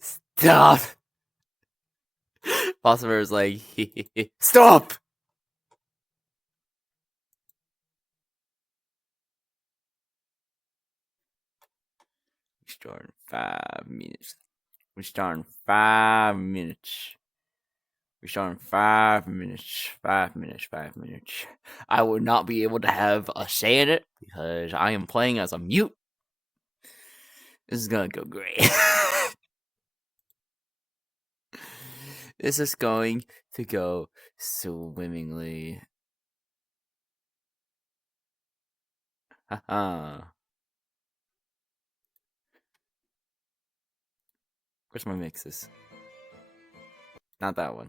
Stop! Phosphor is like, stop! We start in 5 minutes. We start in 5 minutes. We start in 5 minutes. 5 minutes. 5 minutes. I would not be able to have a say in it because I am playing as a mute. This is gonna go great. This is going to go swimmingly. Haha. Where's my mixes? Not that one.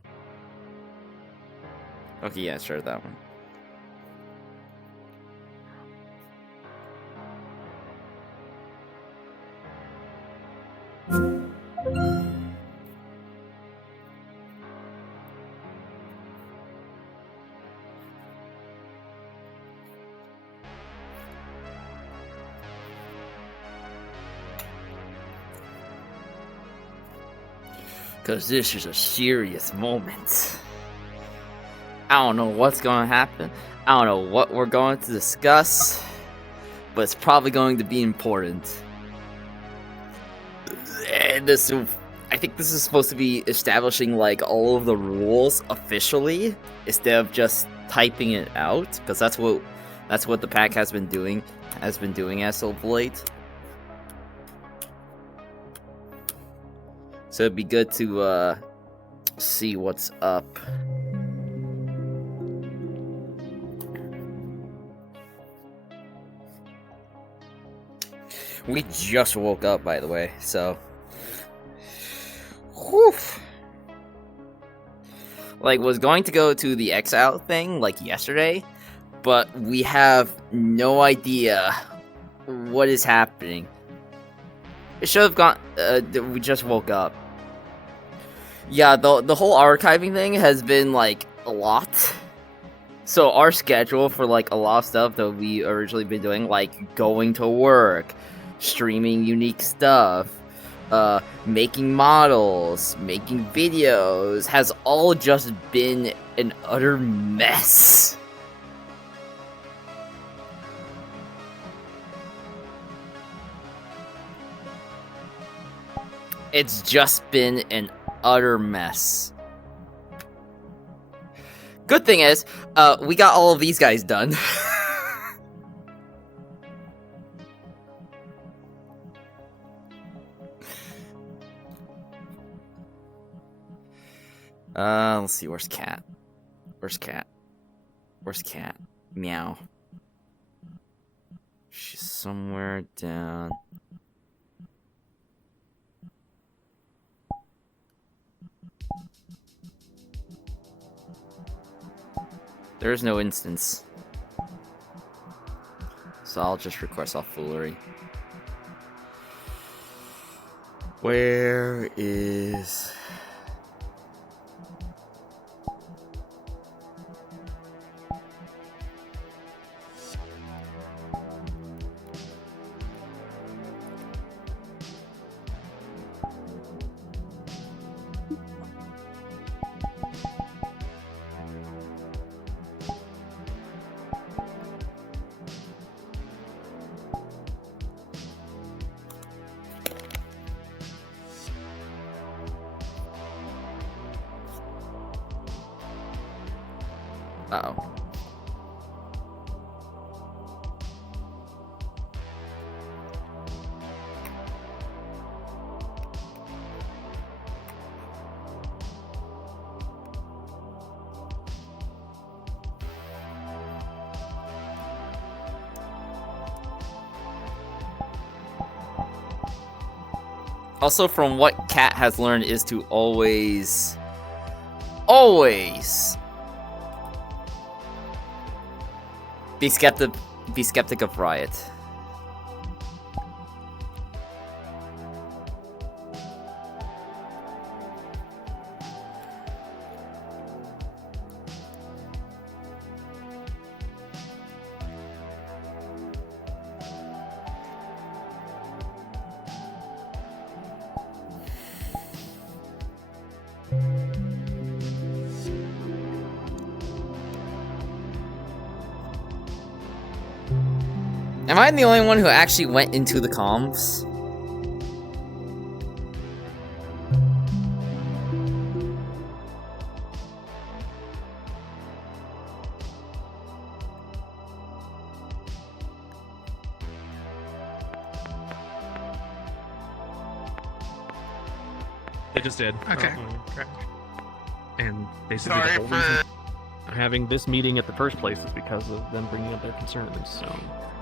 Okay, yeah, sure, that one. Because this is a serious moment. I don't know what's going to happen. I don't know what we're going to discuss. But it's probably going to be important. And I think this is supposed to be establishing like all of the rules officially instead of just typing it out. Because that's what the pack has been doing as of late. So it'd be good to see what's up. We just woke up, by the way, so. Whew. Like, was going to go to the Exile thing, like, yesterday, but we have no idea what is happening. It should have gone, we just woke up. Yeah, the whole archiving thing has been, like, a lot. So our schedule for, like, a lot of stuff that we originally been doing, like, going to work, streaming unique stuff, making models, making videos, has all just been an utter mess. It's just been an utter mess. Good thing is, we got all of these guys done. Let's see, where's Cat? Where's Cat? Where's Cat? Meow. She's somewhere down. There is no instance. So I'll just request off foolery. Where is... Uh-oh. Also, from what Cat has learned is to always be skeptic of Riot. Am I the only one who actually went into the comms? They just did. Okay. And basically the whole reason I'm having this meeting at the first place is because of them bringing up their concerns. So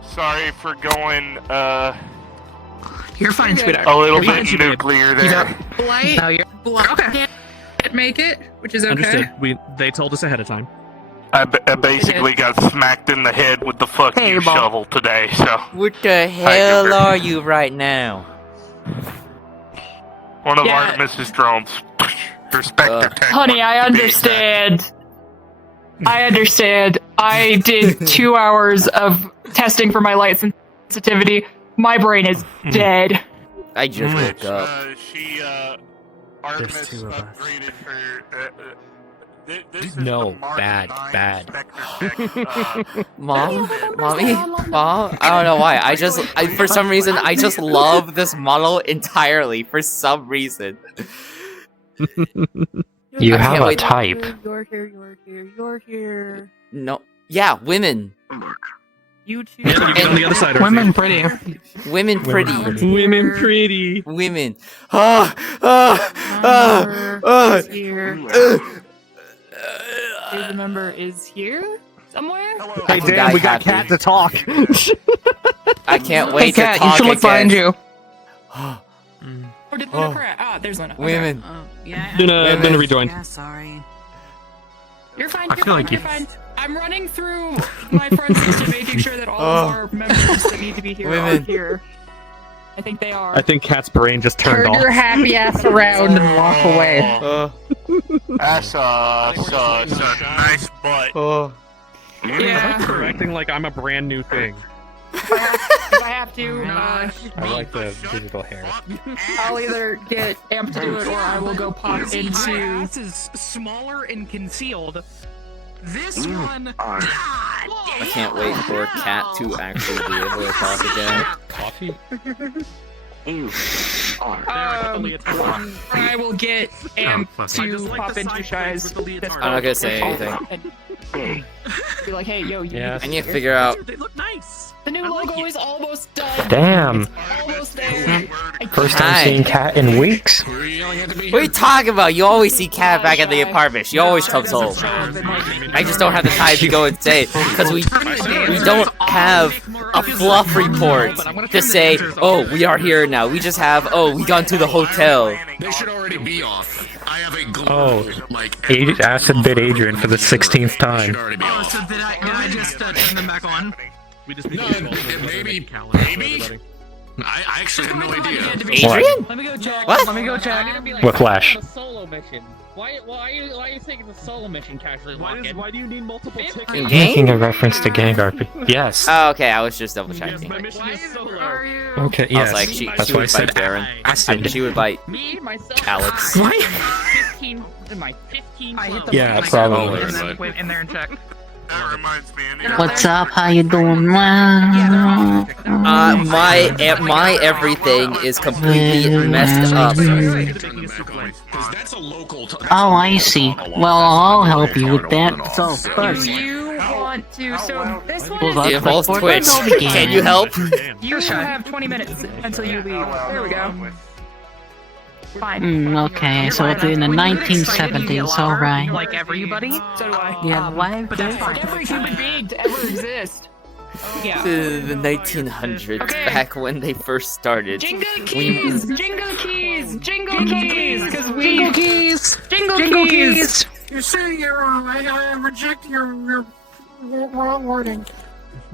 Sorry for going You're fine, sweetheart. a little You're bit fine. nuclear there. Blight. No, you're Okay. Can't make it, which is okay. understood. They told us ahead of time. I basically got smacked in the head with the fuck Hey, you Bob. shovel today, so What the hell hell are you right now? one of Yeah. Artemis's drones. Respect their tech. honey, I understand. I understand. I did 2 hours of testing for my light sensitivity. My brain is dead. I just woke up. Artemis two of us. upgraded her. This is No, the Mark bad, 9 bad. Spectre tech, Mom? Mommy? Mom? I don't know why. For some reason, I just love this model entirely. For some reason. You I have can't a wait. type. You're here. No. Yeah, women. You two. Yeah, you get on the other side. Women pretty. Women pretty. Women pretty. Women. Ah, Is here. Is the member is here somewhere? Hello. Hey I can Dan, die we got happy. Cat to talk. I can't Hey, wait Cat, to you talk should look behind again. you. Or did Oh. Luna Ah, there's Luna. Okay. Women. Yeah. Luna rejoined. Yeah, sorry. You're fine. I You're feel fine. like You're you- fine. I'm running through my friends list and making sure that all of our members that need to be here are Women. here. I think they are. I think Cat's brain just turned off. happy ass around and walk away. That's a nice butt. Yeah. You're acting like I'm a brand new thing. If I have to, I like the digital hair. I'll either get amped to do it or I will go pop My into. ass is smaller and concealed. This one. I can't wait for Cat to actually be able to talk again. Coffee? Or I will get amped to pop into Shy's. I'm not gonna say anything. Be like, hey, yo, you. Yes. I need to figure out. They look nice. The new logo is almost done. Damn. Almost there. First Hi. time seeing Cat in weeks. What are you talking about? You always see Cat back at the apartment. She always comes home. I just don't have the time to go and say because we don't have a fluff report to say, oh, we are here now. We just have, oh, we gone to the hotel. They should already be off. I have a glue. Oh. Like Acid bit Adrian for the 16th time. should already be off. So did I just turn them back on? We just need No, to maybe- maybe. I actually have no idea. Adrian? Let me go check. What? Let me go check. Whiplash. Solo mission. Why are you thinking the solo mission casually walking? Why do you need multiple tickets? In Making game? a reference to Gengar. Yes. Oh, okay, I was just double Yes, checking. my mission is solo. Okay, I was yes. like, she That's why I would said bite Darren. acid. She would bite Me, myself, Alex. What? 15, my 15 I hit the Yeah, button probably. and then went in there and checked. That reminds me. I need What's up? How you doing? My everything is completely messed up. Because that's a local. Oh, I see. Well, I'll help you with that. So Do first, you want to? So this one Hold on. It involves Before Twitch. the begin. Can you help? you have 20 minutes until you leave. There we go. Fine. okay, so it's in the 1970s, alright. Like everybody. So do I. Yeah, why? But that's fine. Every human being to ever exist. Yeah. The 1900s, Okay. back when they first started. Jingle keys! Jingle keys! Jingle keys! Because we. Jingle keys! Jingle keys! You're saying it wrong. I reject your wrong wording.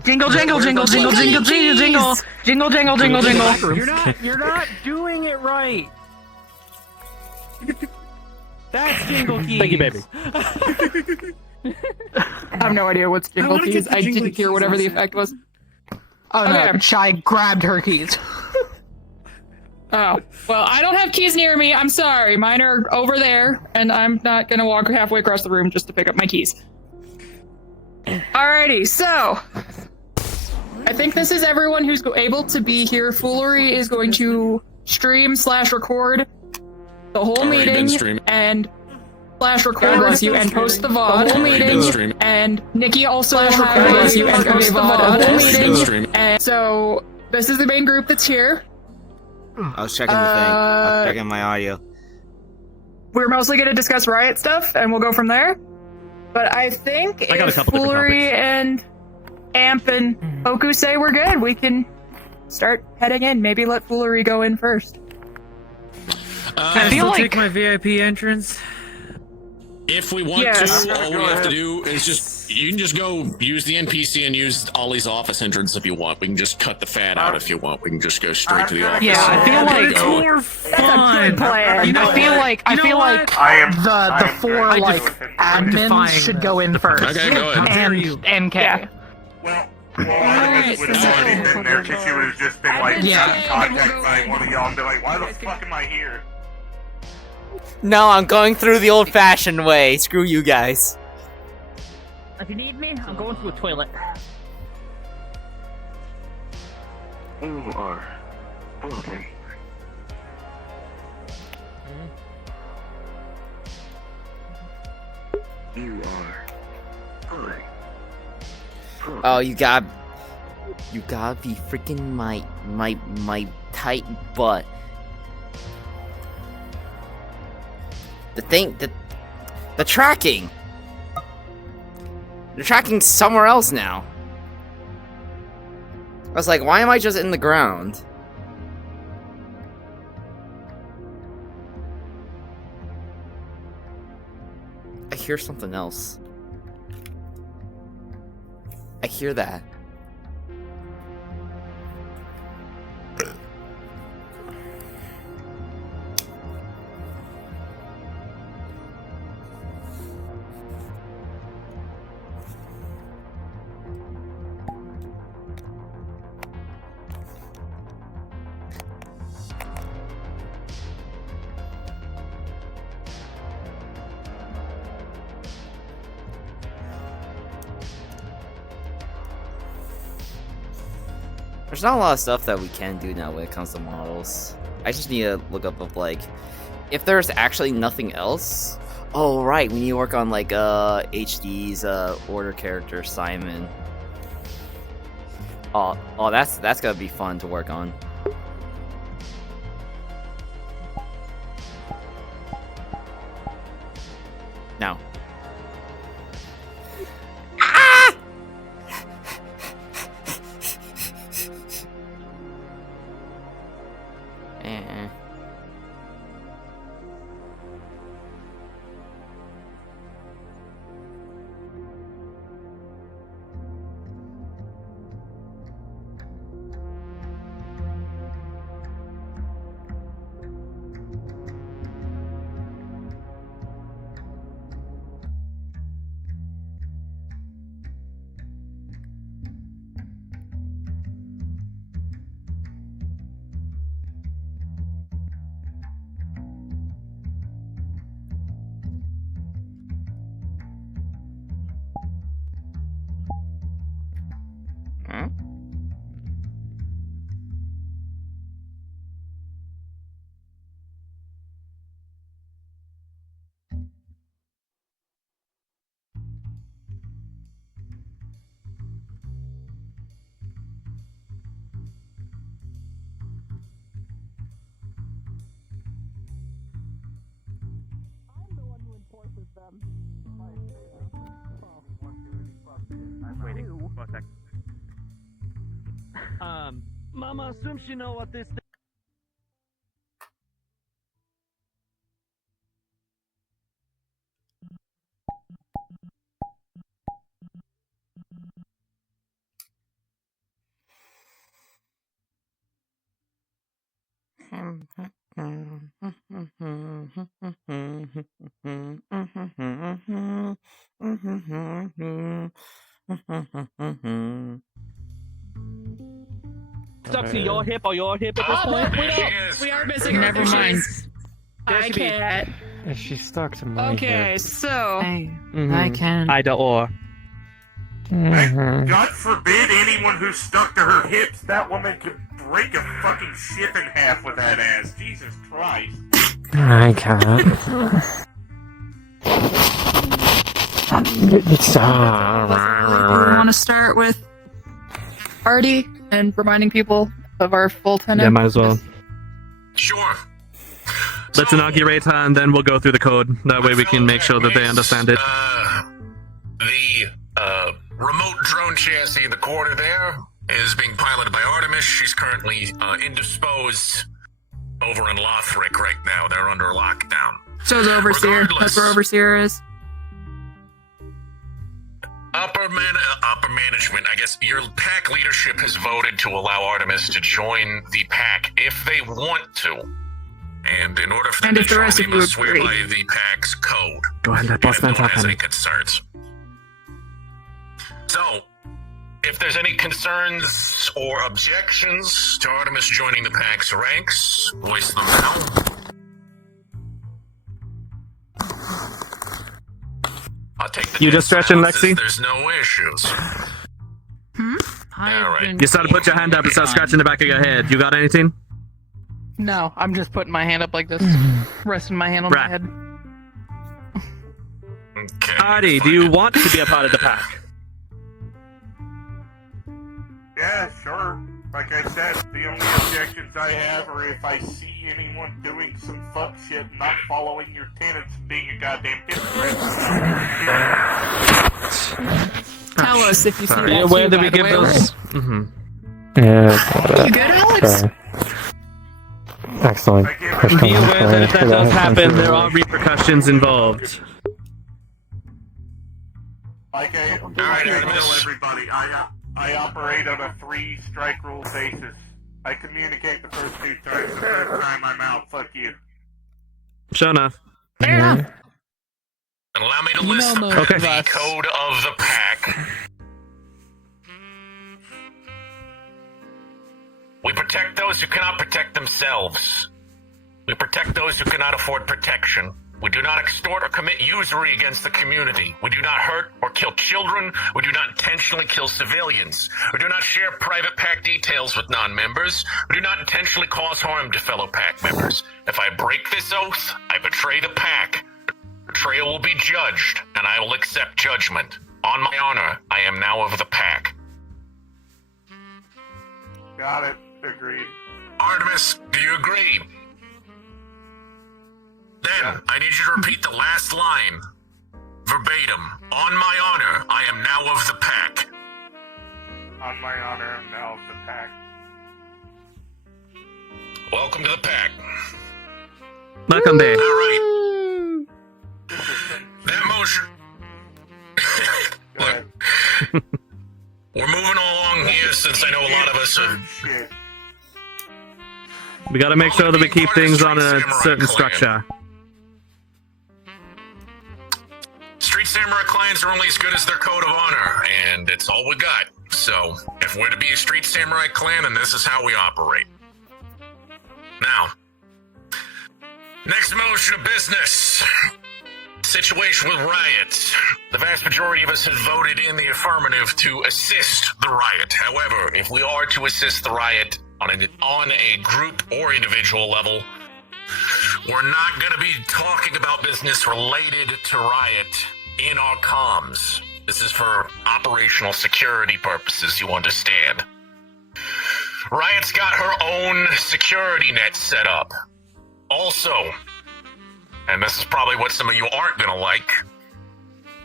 Jingle, jingle, jingle, jingle, jingle, jingle, jingle, jingle, jingle, jingle, jingle. You're not doing it right. That's jingle keys. Thank you, baby. I have no idea what's jingle keys. I didn't hear whatever the effect was. Oh no, Shy grabbed her keys. Oh, well, I don't have keys near me. I'm sorry. Mine are over there, and I'm not gonna walk halfway across the room just to pick up my keys. Alrighty, so I think this is everyone who's able to be here. Foolery is going to stream/record the whole meeting and /record you and post the VOD. The whole meeting and Nikki also /record you and post the VOD. The whole meeting. And so this is the main group that's here. I was checking the thing. I was checking my audio. We're mostly going to discuss Riot stuff, and we'll go from there. But I think if Foolery and Amp and Oku say we're good, we can start heading in. Maybe let Foolery go in first. I feel like take my VIP entrance. If we want to, all we have to do is you can just go use the NPC and use Ollie's office entrance if you want. We can just cut the fat out if you want. We can just go straight to the office. Yeah, I feel like it's more fun. That's a good plan. You know, I feel like the four admins should go in first. Okay, go ahead. And NK. Well, I would have already been there because she would have just been like, got in contact by one of y'all and be like, why the fuck am I here? No, I'm going through the old-fashioned way. Screw you guys. If you need me, I'm going to a toilet. You are bullying. You are bullying. Oh, you gotta be freaking my tight butt. The tracking. The tracking's somewhere else now. I was like, why am I just in the ground? I hear something else. I hear that. There's not a lot of stuff that we can do now when it comes to models. I just need to look up of like, if there's actually nothing else. Oh right, we need to work on like HD's order character Simon. Oh, that's gonna be fun to work on. Now. I'm waiting. 1 second. Mama assumes you know what this thing. Stuck to your hip or your hip at this point? We are missing. Never mind. I can't. She's stuck to my Okay, so I can. Either or. God forbid anyone who's stuck to her hips, that woman could break a fucking ship in half with that ass. Jesus Christ. I can't. It's We want to start with Artie and reminding people of our full tenant. Yeah, might as well. Sure. Let's inaugurate her, and then we'll go through the code. That way we can make sure that they understand it. The remote drone chassis in the corner there is being piloted by Artemis. She's currently indisposed over in Lothric right now. They're under lockdown. So the Overseer. That's where Overseer is. Upper management, I guess your pack leadership has voted to allow Artemis to join the pack if they want to. And in order for them to join, they must swear by the pack's code. Go ahead, let boss man talk. Has any concerns. So, if there's any concerns or objections to Artemis joining the pack's ranks, voice them now. I'll take the You just stretching, Lexi? There's no issues. All right. You started to put your hand up and start scratching the back of your head. You got anything? No, I'm just putting my hand up like this, resting my hand on my head. Okay. Artie, do you want to be a part of the pack? Yeah, sure. Like I said, the only objections I have are if I see anyone doing some fuck shit, not following your tenets, and being a goddamn hypocrite. Tell us if you see Are you that aware too, that we by the give way. those? Yeah. You good, Alex? Sorry. Excellent. Be aware that if that does happen, there are repercussions involved. Like I tell everybody, I operate on a 3-strike rule basis. I communicate the first 2 times. The third time I'm out. Fuck you. Sure enough. And allow me to list the code of the pack. We protect those who cannot protect themselves. We protect those who cannot afford protection. We do not extort or commit usury against the community. We do not hurt or kill children. We do not intentionally kill civilians. We do not share private pack details with non-members. We do not intentionally cause harm to fellow pack members. If I break this oath, I betray the pack. Betrayal will be judged, and I will accept judgment. On my honor, I am now of the pack. Got it. Agreed. Artemis, do you agree? Then, I need you to repeat the last line. Verbatim. On my honor, I am now of the pack. On my honor, I'm now of the pack. Welcome to the pack. Welcome there. Alright. That motion. Look. We're moving along here since I know a lot of us are... We gotta make sure that we keep things on a certain structure. Street Samurai clans are only as good as their code of honor, and it's all we got. So, if we're to be a Street Samurai clan, then this is how we operate. Now, next motion of business. Situation with riots. The vast majority of us have voted in the affirmative to assist the riot. However, if we are to assist the riot on a group or individual level, we're not going to be talking about business related to riot in our comms. This is for operational security purposes, you understand. Riot's got her own security net set up. Also, and this is probably what some of you aren't going to like,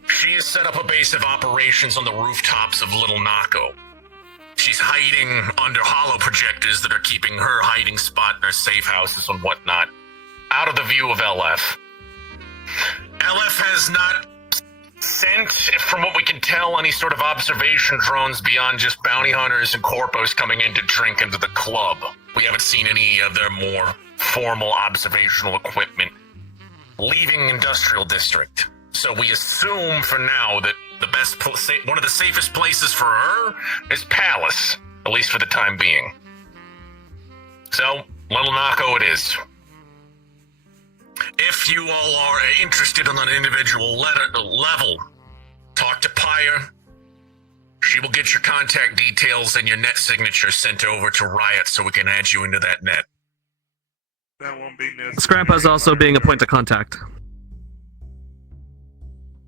she has set up a base of operations on the rooftops of Little Nako. She's hiding under hollow projectors that are keeping her hiding spot in her safe houses and whatnot out of the view of LF. LF has not sent, from what we can tell, any sort of observation drones beyond just bounty hunters and corpos coming in to drink into the club. We haven't seen any of their more formal observational equipment leaving Industrial District. So we assume for now that the best, one of the safest places for her is Palace, at least for the time being. So, Little Nako it is. If you all are interested on an individual level, talk to Pyre, She will get your contact details and your net signature sent over to Riot so we can add you into that net. That won't be necessary. Scrampa's also being a point of contact.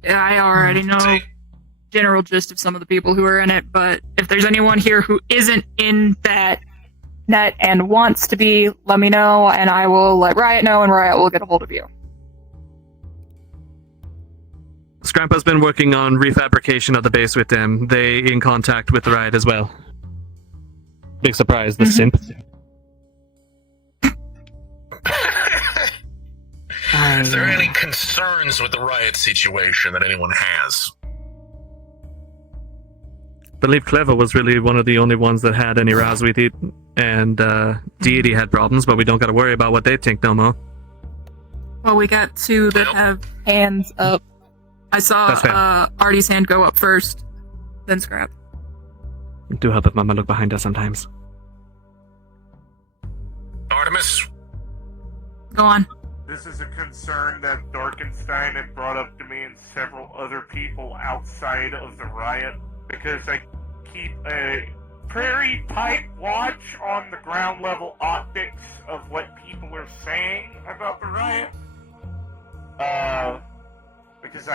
Yeah, I already know general gist of some of the people who are in it, but if there's anyone here who isn't in that net and wants to be, let me know, and I will let Riot know, and Riot will get a hold of you. Scrampa's been working on refabrication of the base with them. They in contact with Riot as well. Big surprise, the simp. Is there any concerns with the Riot situation that anyone has? I believe Clever was really one of the only ones that had any rows with it, and Deity had problems, but we don't got to worry about what they think no more. Well, we got two that have hands up. I saw Artie's hand go up first, then Scrap. Do help if Mama look behind us sometimes. Artemis? Go on. This is a concern that Darkenstein had brought up to me and several other people outside of the Riot, because I keep a very tight watch on the ground level optics of what people are saying about the Riot. Because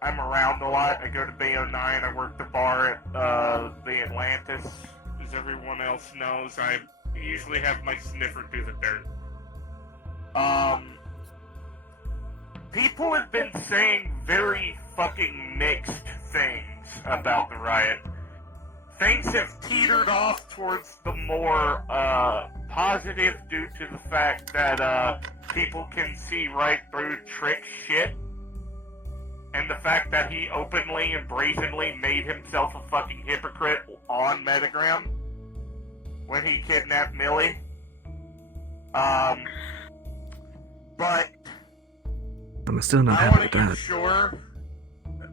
I'm around a lot. I go to Bay 09, I work the bar at the Atlantis. As everyone else knows, I usually have my sniffer through the dirt. People have been saying very fucking mixed things about the Riot. Things have teetered off towards the more positive due to the fact that people can see right through trick shit. And the fact that he openly and brazenly made himself a fucking hypocrite on Metagram when he kidnapped Millie. But I'm still not I happy want with to that. be sure.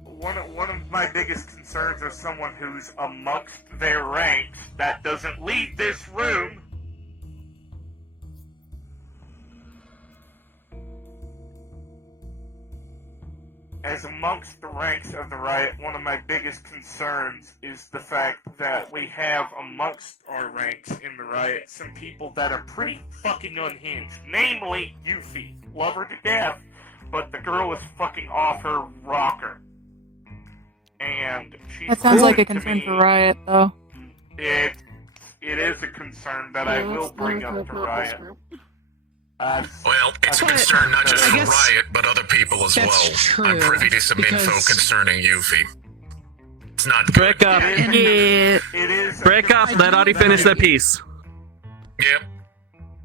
One of my biggest concerns is someone who's amongst their ranks that doesn't leave this room. As amongst the ranks of the Riot, one of my biggest concerns is the fact that we have amongst our ranks in the Riot some people that are pretty fucking unhinged. Namely, Yuffie. Love her to death, but the girl is fucking off her rocker. And she's That sounds like a to concern me, for Riot, though. It is a concern that I will bring up to Riot. Well, it's a concern not just for Riot, but other people as well. true, I'm privy to some info because- concerning Yuffie. It's not Break up. Yeah. It is. Break up. Let Audie finish that piece. Yep.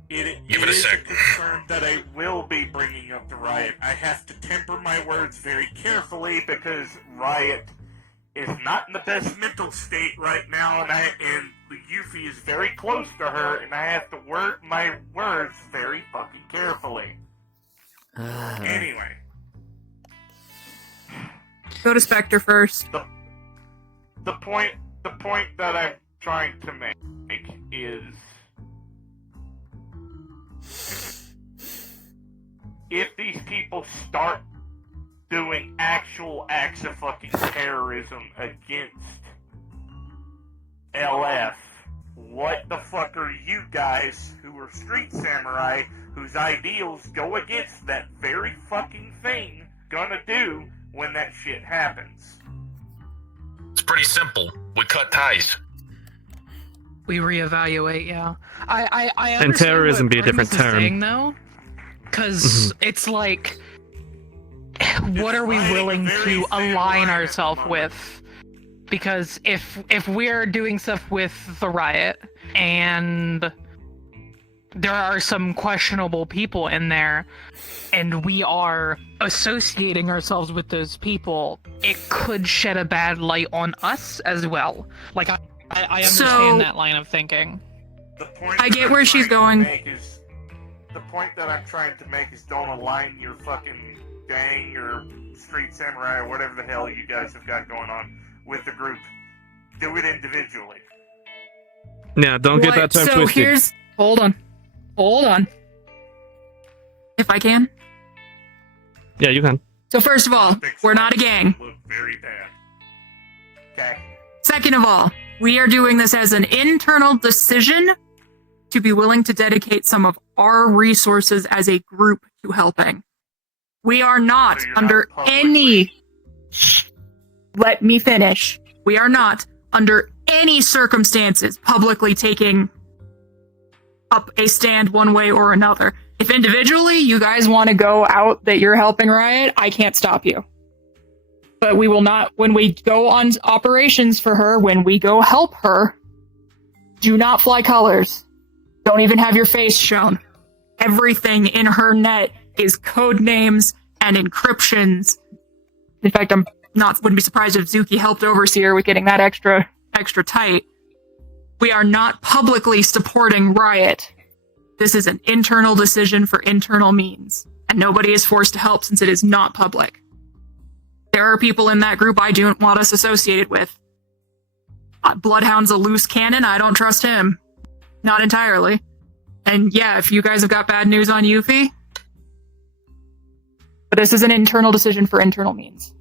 It is a concern that I will be bringing up to Riot. I have to temper my words very carefully because Riot is not in the best mental state right now, and Yuffie is very close to her, and I have to word my words very fucking carefully. Anyway. Go to Spectre first. The point that I'm trying to make is if these people start doing actual acts of fucking terrorism against LF, what the fuck are you guys who are street samurai whose ideals go against that very fucking thing gonna do when that shit happens? It's pretty simple. We cut ties. We reevaluate, yeah. I And understand terrorism what be a different Artemis is term. saying, though, because it's like, what are we willing to align ourselves with? Because if we're doing stuff with the Riot and there are some questionable people in there, and we are associating ourselves with those people, it could shed a bad light on us as well. Like, I understand that line of thinking. I get where she's going. The point that I'm trying to make is don't align your fucking gang or street samurai or whatever the hell you guys have got going on with the group. Do it individually. Yeah, don't get that term so twisted. here's... Hold on. If I can. Yeah, you can. So first of all, we're not a gang. Look very bad. Okay. Second of all, we are doing this as an internal decision to be willing to dedicate some of our resources as a group to helping. We are not So you're under not publicly- Let me finish. We are not under any circumstances publicly taking up a stand one way or another. If individually you guys want to go out that you're helping Riot, I can't stop you. But we will not, when we go on operations for her, when we go help her, do not fly colors. Don't even have your face shown. Everything in her net is code names and encryptions. In fact, wouldn't be surprised if Zuki helped Overseer with getting that extra tight. We are not publicly supporting Riot. This is an internal decision for internal means, and nobody is forced to help since it is not public. There are people in that group I don't want us associated with. Bloodhound's a loose cannon. I don't trust him. Not entirely. And yeah, if you guys have got bad news on Yuffie, but this is an internal decision for internal means.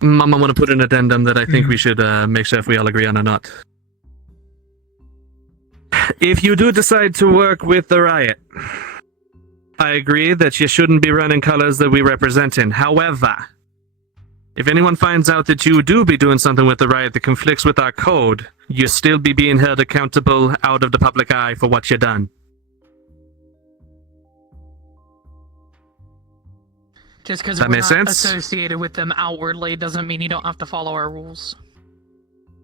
Mom, I want to put an addendum that I think we should make sure if we all agree on or not. If you do decide to work with the Riot, I agree that you shouldn't be running colors that we represent in. However, if anyone finds out that you do be doing something with the Riot that conflicts with our code, you still be being held accountable out of the public eye for what you done. Just because That we're makes not sense? associated with them outwardly doesn't mean you don't have to follow our rules.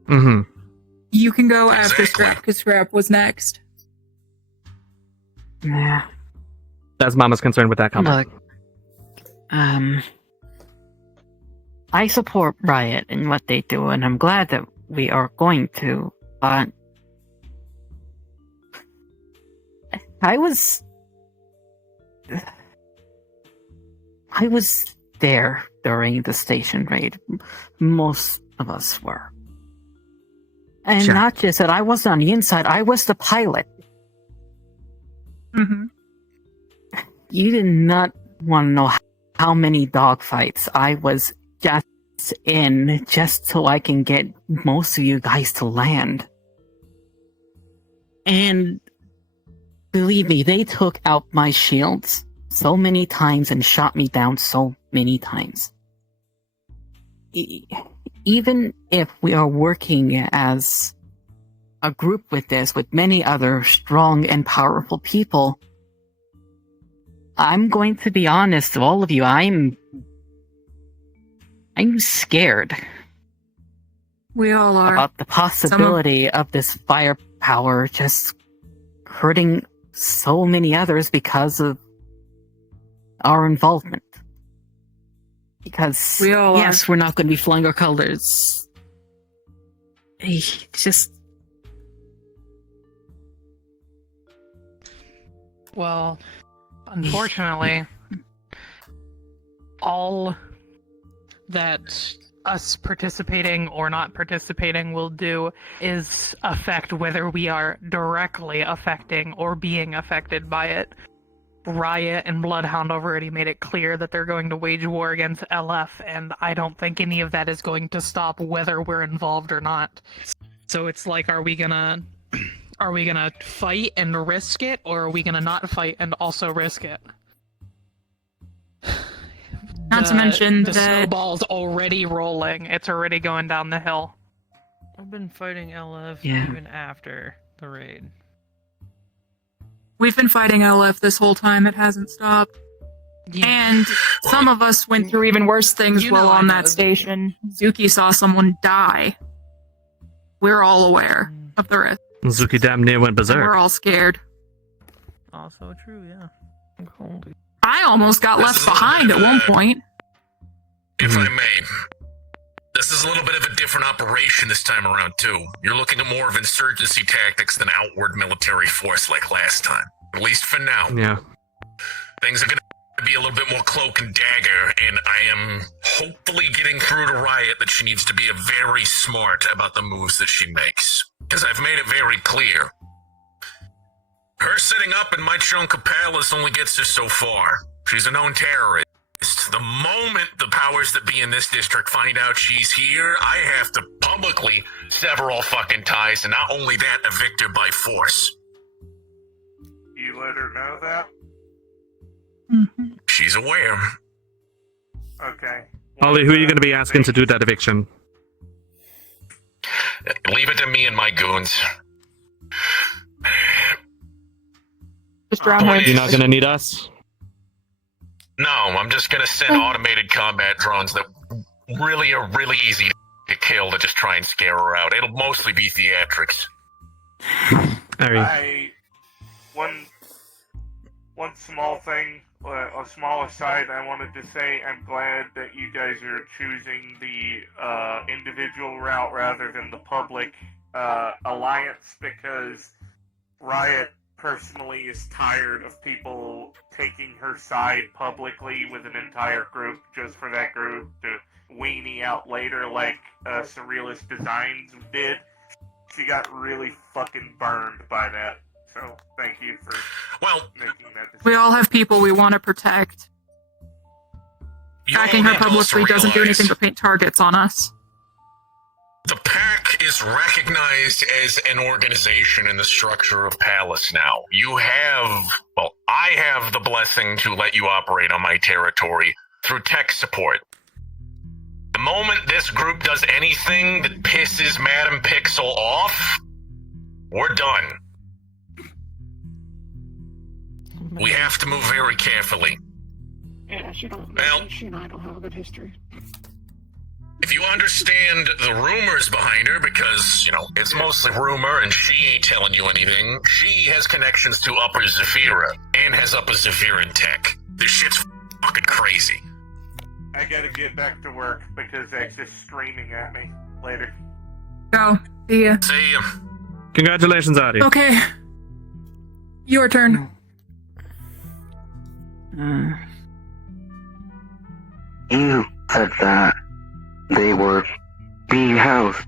Mm-hmm. You can go after Exactly. Scrap, because Scrap was next. Yeah. That's Mama's concern with that comment. Look, I support Riot in what they do, and I'm glad that we are going to, but I was there during the station raid. Most of us were. And Sure. not just that, I wasn't on the inside, I was the pilot. Mm-hmm. You did not want to know how many dogfights I was just in just so I can get most of you guys to land. And believe me, they took out my shields so many times and shot me down so many times. Even if we are working as a group with this, with many other strong and powerful people, I'm going to be honest with all of you, I'm scared We all are. about the possibility of this firepower just hurting so many others because of our involvement. Because, We all yes, we're not going to be flying our colors. It's just... Well, unfortunately, all that us participating or not participating will do is affect whether we are directly affecting or being affected by it. Riot and Bloodhound already made it clear that they're going to wage war against LF, and I don't think any of that is going to stop whether we're involved or not. So it's like, are we gonna fight and risk it, or are we gonna not fight and also risk it? Not to mention the that- snowball's already rolling. It's already going down the hill. I've been fighting LF Yeah. even after the raid. We've been fighting LF this whole time. It hasn't stopped. And some of us went through even worse things You while know I on know. that station. Zuki saw someone die. We're all aware of the risk. Zuki damn near went And berserk. we're all scared. Also true, yeah. Holy. I almost got This left is a little behind bit at of one a- point. If I may, this is a little bit of a different operation this time around, too. You're looking at more of insurgency tactics than outward military force like last time. At least for now. Yeah. Things are going to be a little bit more cloak and dagger, and I am hopefully getting through to Riot that she needs to be very smart about the moves that she makes. Because I've made it very clear. Her sitting up in my chunk of palace only gets her so far. She's a known terrorist. The moment the powers that be in this district find out she's here, I have to publicly sever all fucking ties, and not only that, evict her by force. You let her know that? She's aware. Okay. Holly, who are you going to be asking to do that eviction? Leave it to me and my goons. Just drown her. You're not going to need us? No, I'm just gonna send automated combat drones that really are really easy to kill to just try and scare her out. It'll mostly be theatrics. One small thing, a small aside, I wanted to say I'm glad that you guys are choosing the individual route rather than the public alliance, because Riot personally is tired of people taking her side publicly with an entire group just for that group to weenie out later like Surrealist Designs did. She got really fucking burned by that. So thank you for making that decision. We all have people we want to protect. Attacking her publicly doesn't do anything but paint targets on us. The Pack is recognized as an organization in the structure of Palace now. I have the blessing to let you operate on my territory through tech support. The moment this group does anything that pisses Madam Pixel off, we're done. We have to move very carefully. Yeah, she and I don't have a good history. If you understand the rumors behind her, because, it's mostly rumor and she ain't telling you anything, she has connections to Upper Zafira and has Upper Zafira tech. This shit's fucking crazy. I gotta get back to work because X is screaming at me. Later. Go. See ya. See ya. Congratulations, Adi. Okay. Your turn. You said that they were being housed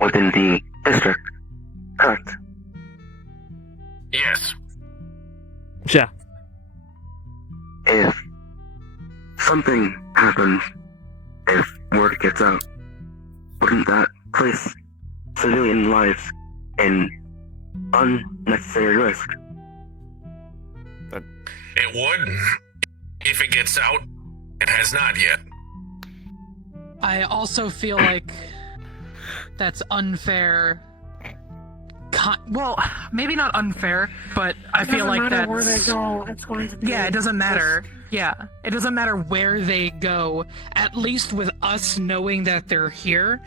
within the district, correct? Yes. Yeah. If something happens, if word gets out, wouldn't that place civilian lives in unnecessary risk? It would. If it gets out, it has not yet. I also feel like that's unfair. Well, maybe not unfair, but I feel like that's... It doesn't matter where they go, it's going to be... Yeah, it doesn't matter. Yeah, it doesn't matter where they go. At least with us knowing that they're here,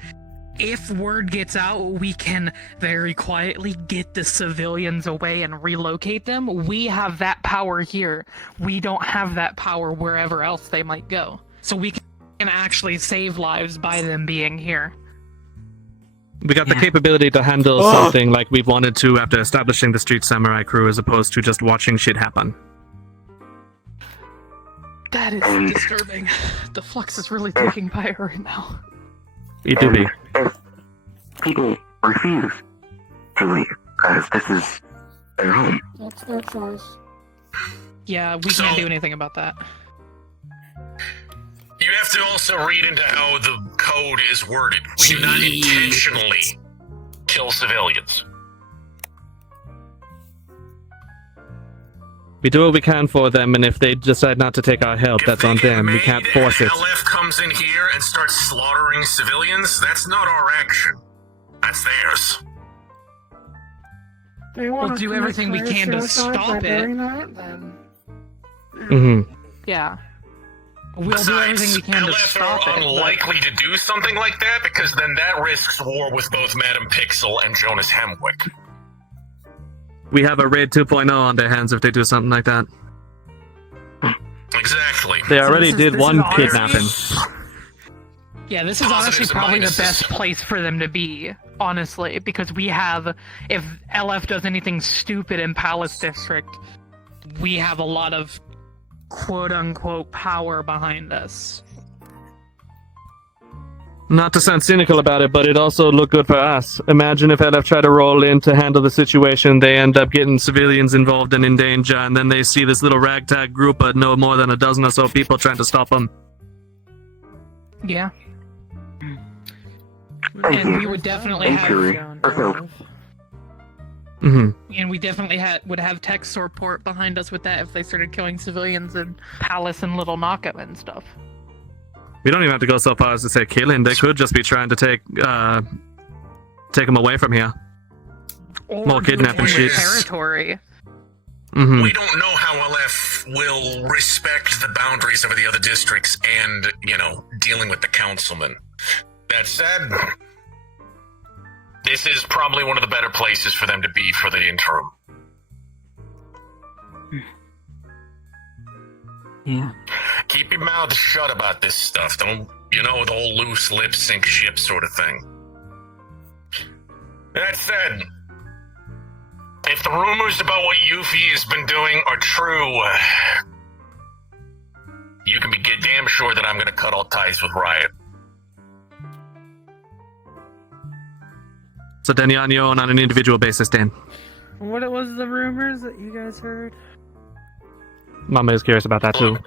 if word gets out, we can very quietly get the civilians away and relocate them. We have that power here. We don't have that power wherever else they might go. So we can actually save lives by them being here. We got the capability to handle something like we've wanted to after establishing the Street Samurai crew, as opposed to just watching shit happen. That is disturbing. The Flux is really taking fire right now. It do be. If people refuse to leave, because this is their home. That's their choice. Yeah, we can't do anything about that. You have to also read into how the code is worded. We do not intentionally kill civilians. We do what we can for them, and if they decide not to take our help, that's on them. We can't force it. If LF comes in here and starts slaughtering civilians, that's not our action. That's theirs. We'll do everything we can to stop it. Then... Mm-hmm. Yeah. We'll do everything we can to stop it. LF are unlikely to do something like that, because then that risks war with both Madam Pixel and Jonas Hemwick. We have a raid 2.0 on their hands if they do something like that. Exactly. They already did one kidnapping. Yeah, this is honestly probably the best place for them to be, honestly, because we have, if LF does anything stupid in Palace District, we have a lot of quote-unquote power behind us. Not to sound cynical about it, but it also looked good for us. Imagine if LF tried to roll in to handle the situation, they end up getting civilians involved and in danger, and then they see this little ragtag group of no more than a dozen or so people trying to stop them. Yeah. Thank And you. we would definitely Thank have, you. Mm-hmm. and we definitely would have tech support behind us with that if they started killing civilians in Palace and Little Naka and stuff. We don't even have to go so far as to say killing. They could just be trying to take them away from here. Or More kidnapping shit. territory. Mm-hmm. We don't know how LF will respect the boundaries of the other districts and, dealing with the councilman. That said, this is probably one of the better places for them to be for the interim. Yeah. Keep your mouth shut about this stuff. Don't, the whole loose lips sink ship sort of thing. That said, if the rumors about what Yuffie has been doing are true, you can be damn sure that I'm going to cut all ties with Riot. So then you're on your own on an individual basis, Dan. What was the rumors that you guys heard? Mama is curious about that too.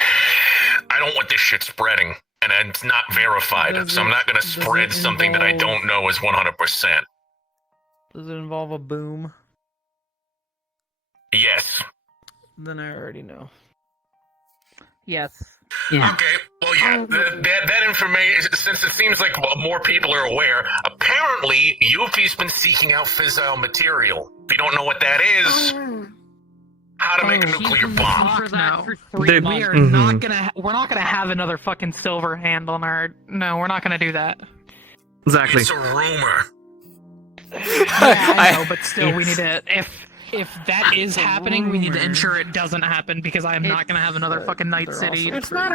I don't want this shit spreading, and it's not verified, so I'm not going to spread something that I don't know is 100%. Does it involve a boom? Yes. Then I already know. Yes. Yeah. Okay, well, yeah, that information, since it seems like more people are aware, apparently Yuffie's been seeking out fissile material. If you don't know what that is, how to make a nuclear bomb. No. They- We are Mhm. not gonna. We're not gonna have another fucking silver hand on our. No, we're not gonna do that. Exactly. It's a rumor. Yeah, I know, but still, we need to. If that is happening, we need to ensure it doesn't happen because I am not gonna have another fucking Night City. It's not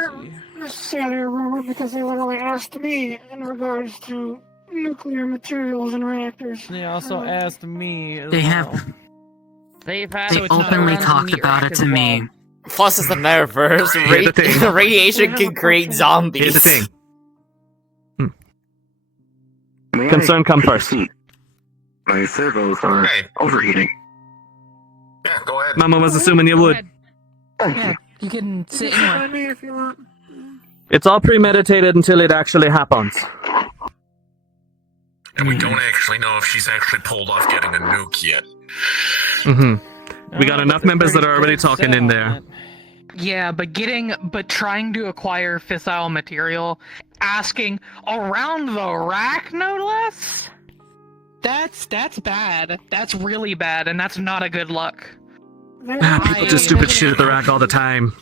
necessarily a rumor because they literally asked me in regards to nuclear materials and reactors. They also asked me. As They well. have. They've had. They it's not openly around talked the about it to me. Plus, it's the metaverse. Here's the thing. Radiation can create zombies. Here's the thing. May Concern I come take a first. seat? My servos are Okay. overheating. Yeah, go ahead. Mama was assuming you would. Thank Yeah, you. you can sit You can anywhere. find me if you want. It's all premeditated until it actually happens. And we don't actually know if she's actually pulled off getting a nuke yet. Mm-hmm. We got Oh, enough that's a members that pretty are already good talking sell in there. on it. Yeah, but trying to acquire fissile material, asking around the rack, no less. That's bad. That's really bad, and that's not a good luck. People do stupid shit at the rack all the time.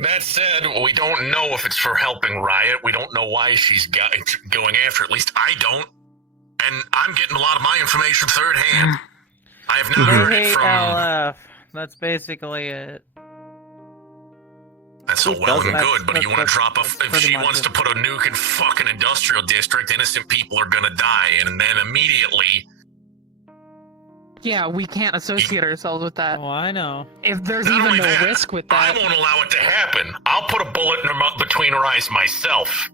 That said, we don't know if it's for helping Riot. We don't know why she's going after it. At least I don't. And I'm getting a lot of my information third hand. I have not They heard it hate from... LF. That's basically it. That's all well and good, but you want to drop that's a... If pretty she much wants it. to put a nuke in fucking industrial district, innocent people are gonna die. And then immediately... Yeah, we can't associate ourselves with that. Oh, I know. If there's Not even only no that, risk with I that. won't allow it to happen. I'll put a bullet in between her eyes myself.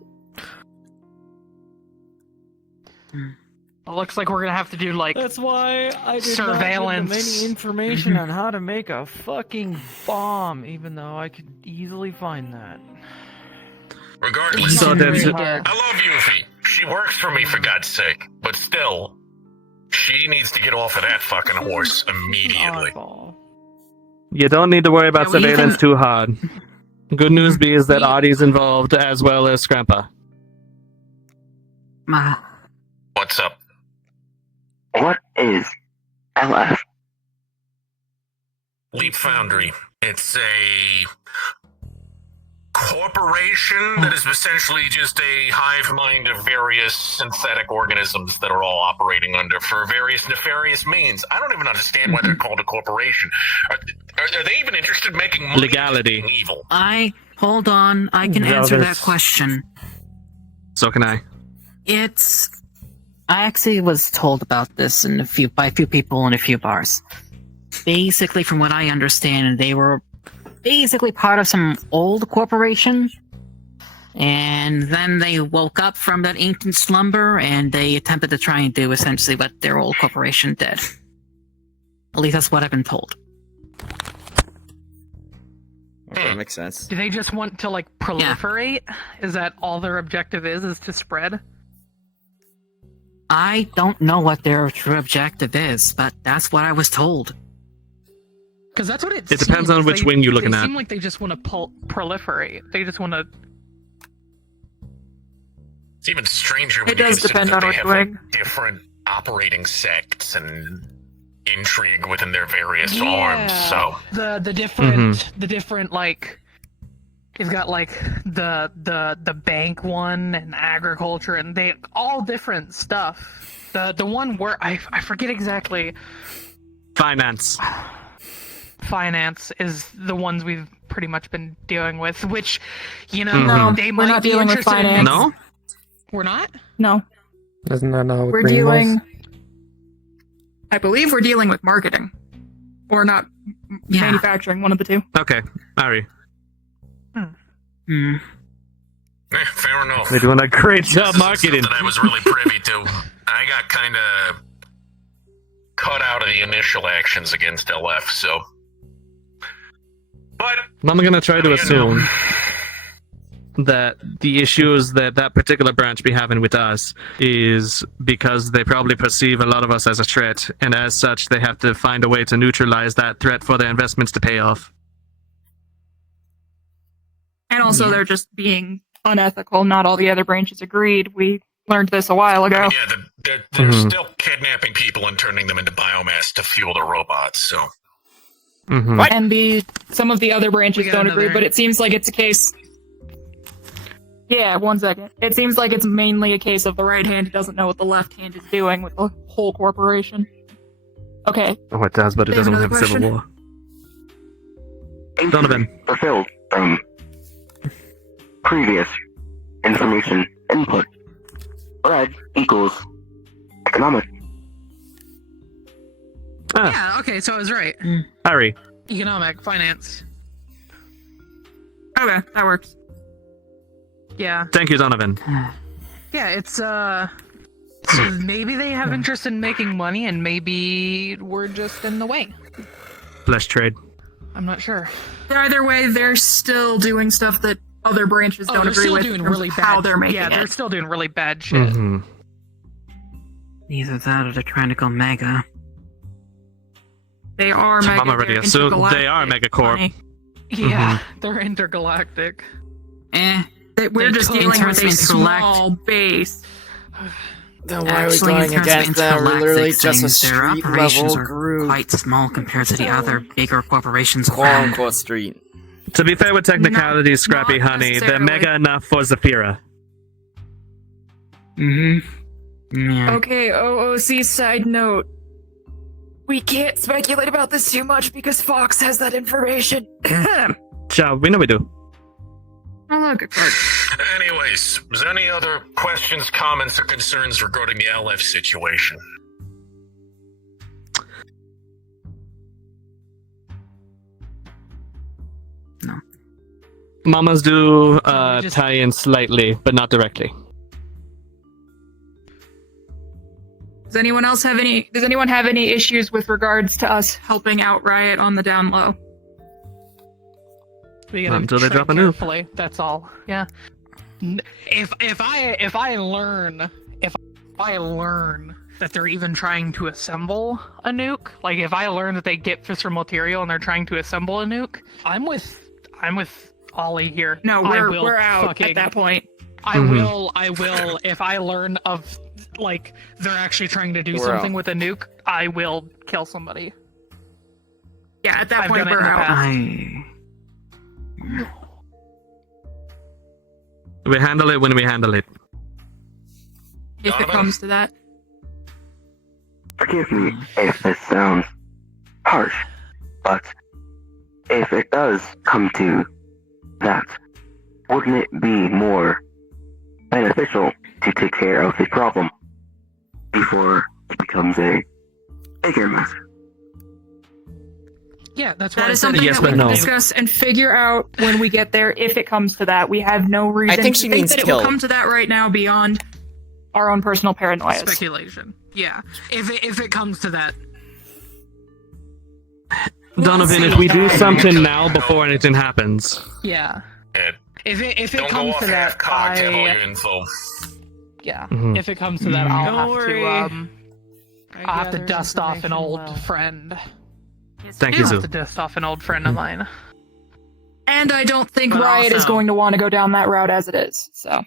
It looks like we're gonna have to do like That's why I did surveillance. not give them any information on how to make a fucking bomb, even though I could easily find that. Regardless, So that's it. I love Yuffie. She works for me, for God's sake. But still, she needs to get off of that fucking horse immediately. Oddball. You don't need to worry about Yeah, we surveillance even- too hard. Good news be is that Audie's involved as well as Scrampa. What's up? What is LF? Leap Foundry. It's a corporation that is essentially just a hive mind of various synthetic organisms that are all operating under for various nefarious means. I don't even understand why they're called a corporation. Are they even interested in making money? Legality. Being evil? Hold on, I can Yeah, answer that there's- question. So can I. I actually was told about this by a few people in a few bars. Basically, from what I understand, they were basically part of some old corporation And then they woke up from that ancient slumber and they attempted to try and do essentially what their old corporation did. At least that's what I've been told. Okay, that makes sense. Do they just want to, like, proliferate? Is that all their objective is to spread? I don't know what their true objective is, but that's what I was told. Because that's what It depends on which wing you're looking they at. seem like they just want to proliferate. They just want to... It's even stranger when It you does consider depend that on they which have wing. like, different operating sects and intrigue within their various Yeah. arms. So The different like... You've got like the bank one and agriculture and they all different stuff. The one where I forget exactly. Finance. Finance is the ones we've pretty much been dealing with, which, you know, Mhm. they we're might not be dealing with interested finance. in. No? We're not? No, Isn't that not what we're green dealing. was? I believe we're dealing with marketing, or not manufacturing. One of the two. Okay, Ari. Hmm. fair enough. They're doing a great job This isn't marketing. something I was really privy to. I got kind of cut out of the initial actions against LF, so. But I'm gonna try to you assume know. that the issues that that particular branch be having with us is because they probably perceive a lot of us as a threat, and as such, they have to find a way to neutralize that threat for their investments to pay off. And also, they're just being unethical. Not all the other branches agreed. We learned this a while ago. Yeah, they're still kidnapping people and turning them into biomass to fuel their robots, so. Mm-hmm. And some of the other branches We got don't agree, another- but it seems like it's a case. Yeah, 1 second. It seems like it's mainly a case of the right hand who doesn't know what the left hand is doing with the whole corporation. Okay. Oh, it does, but it They have doesn't another have civil war. Donovan. Fulfilled from previous information input. Red equals economic. Yeah, okay, so I was right. Ari. Economic, finance. Okay, that works. Yeah. Thank you, Donovan. Yeah, it's, so maybe they have interest in making money, and maybe we're just in the way. Flesh trade. I'm not sure. Either way, they're still doing stuff that other branches don't they're agree still with doing in terms really of bad. how they're making yeah, they're it. still doing really bad shit. Mm-hmm. Either that or they're trying to go mega. They are mega. I'm already they're assuming they are intergalactic. Megacorp. Funny. Yeah, they're intergalactic. We're just totally dealing with a intellect. small base. Then why are we Actually, in going terms of against them? We're intergalactic literally just a things, their street operations level are group. quite small compared to the other bigger corporations Quote around. unquote street. To be fair with technicalities, Scrappy not Honey, they're necessarily. mega enough for Zafira. Mm-hmm. Yeah. Okay, OOC side note. We can't speculate about this too much because Fox has that information. Ciao, we know we do. Oh, look, a card. Anyways, is there any other questions, comments, or concerns regarding the LF situation? Mamas do just- tie in slightly, but not directly. Does anyone have any issues with regards to us helping out Riot on the down low? We gotta Until they tread drop a nuke. carefully. That's all. Yeah. If I learn that they're even trying to assemble a nuke, like if I learn that they get fissile material and they're trying to assemble a nuke, I'm with Ollie here. No, I will we're out fucking- at that point. I will if I learn of like they're actually trying to do We're something out. with a nuke, I will kill somebody. Yeah, at that I've point done it in we're the out. past. We handle it when we handle it. If it Donovan? comes to that. Forgive me if this sounds harsh, but if it does come to that, wouldn't it be more beneficial to take care of the problem before it becomes a bigger mess? Yeah, that's what That I is said. something Yes, that we but can no. discuss and figure out when we get there, if it comes to that. We have no reason think to she think means that it kill. will come to that right now beyond our own personal paranoia. Speculation. Yeah. If it comes to that. Donovan, if we do something now before anything happens. Yeah. Ed, If it don't go comes off to half that, cocked. Have all your info. yeah. Mhm. If it comes to that, I'll Don't have worry. to I'll have to gather dust off an information old well. friend. Thank you, I'll Zoo. have to dust off an old friend of mine. And I don't think But Riot is also- going to want to go down that route as it is. So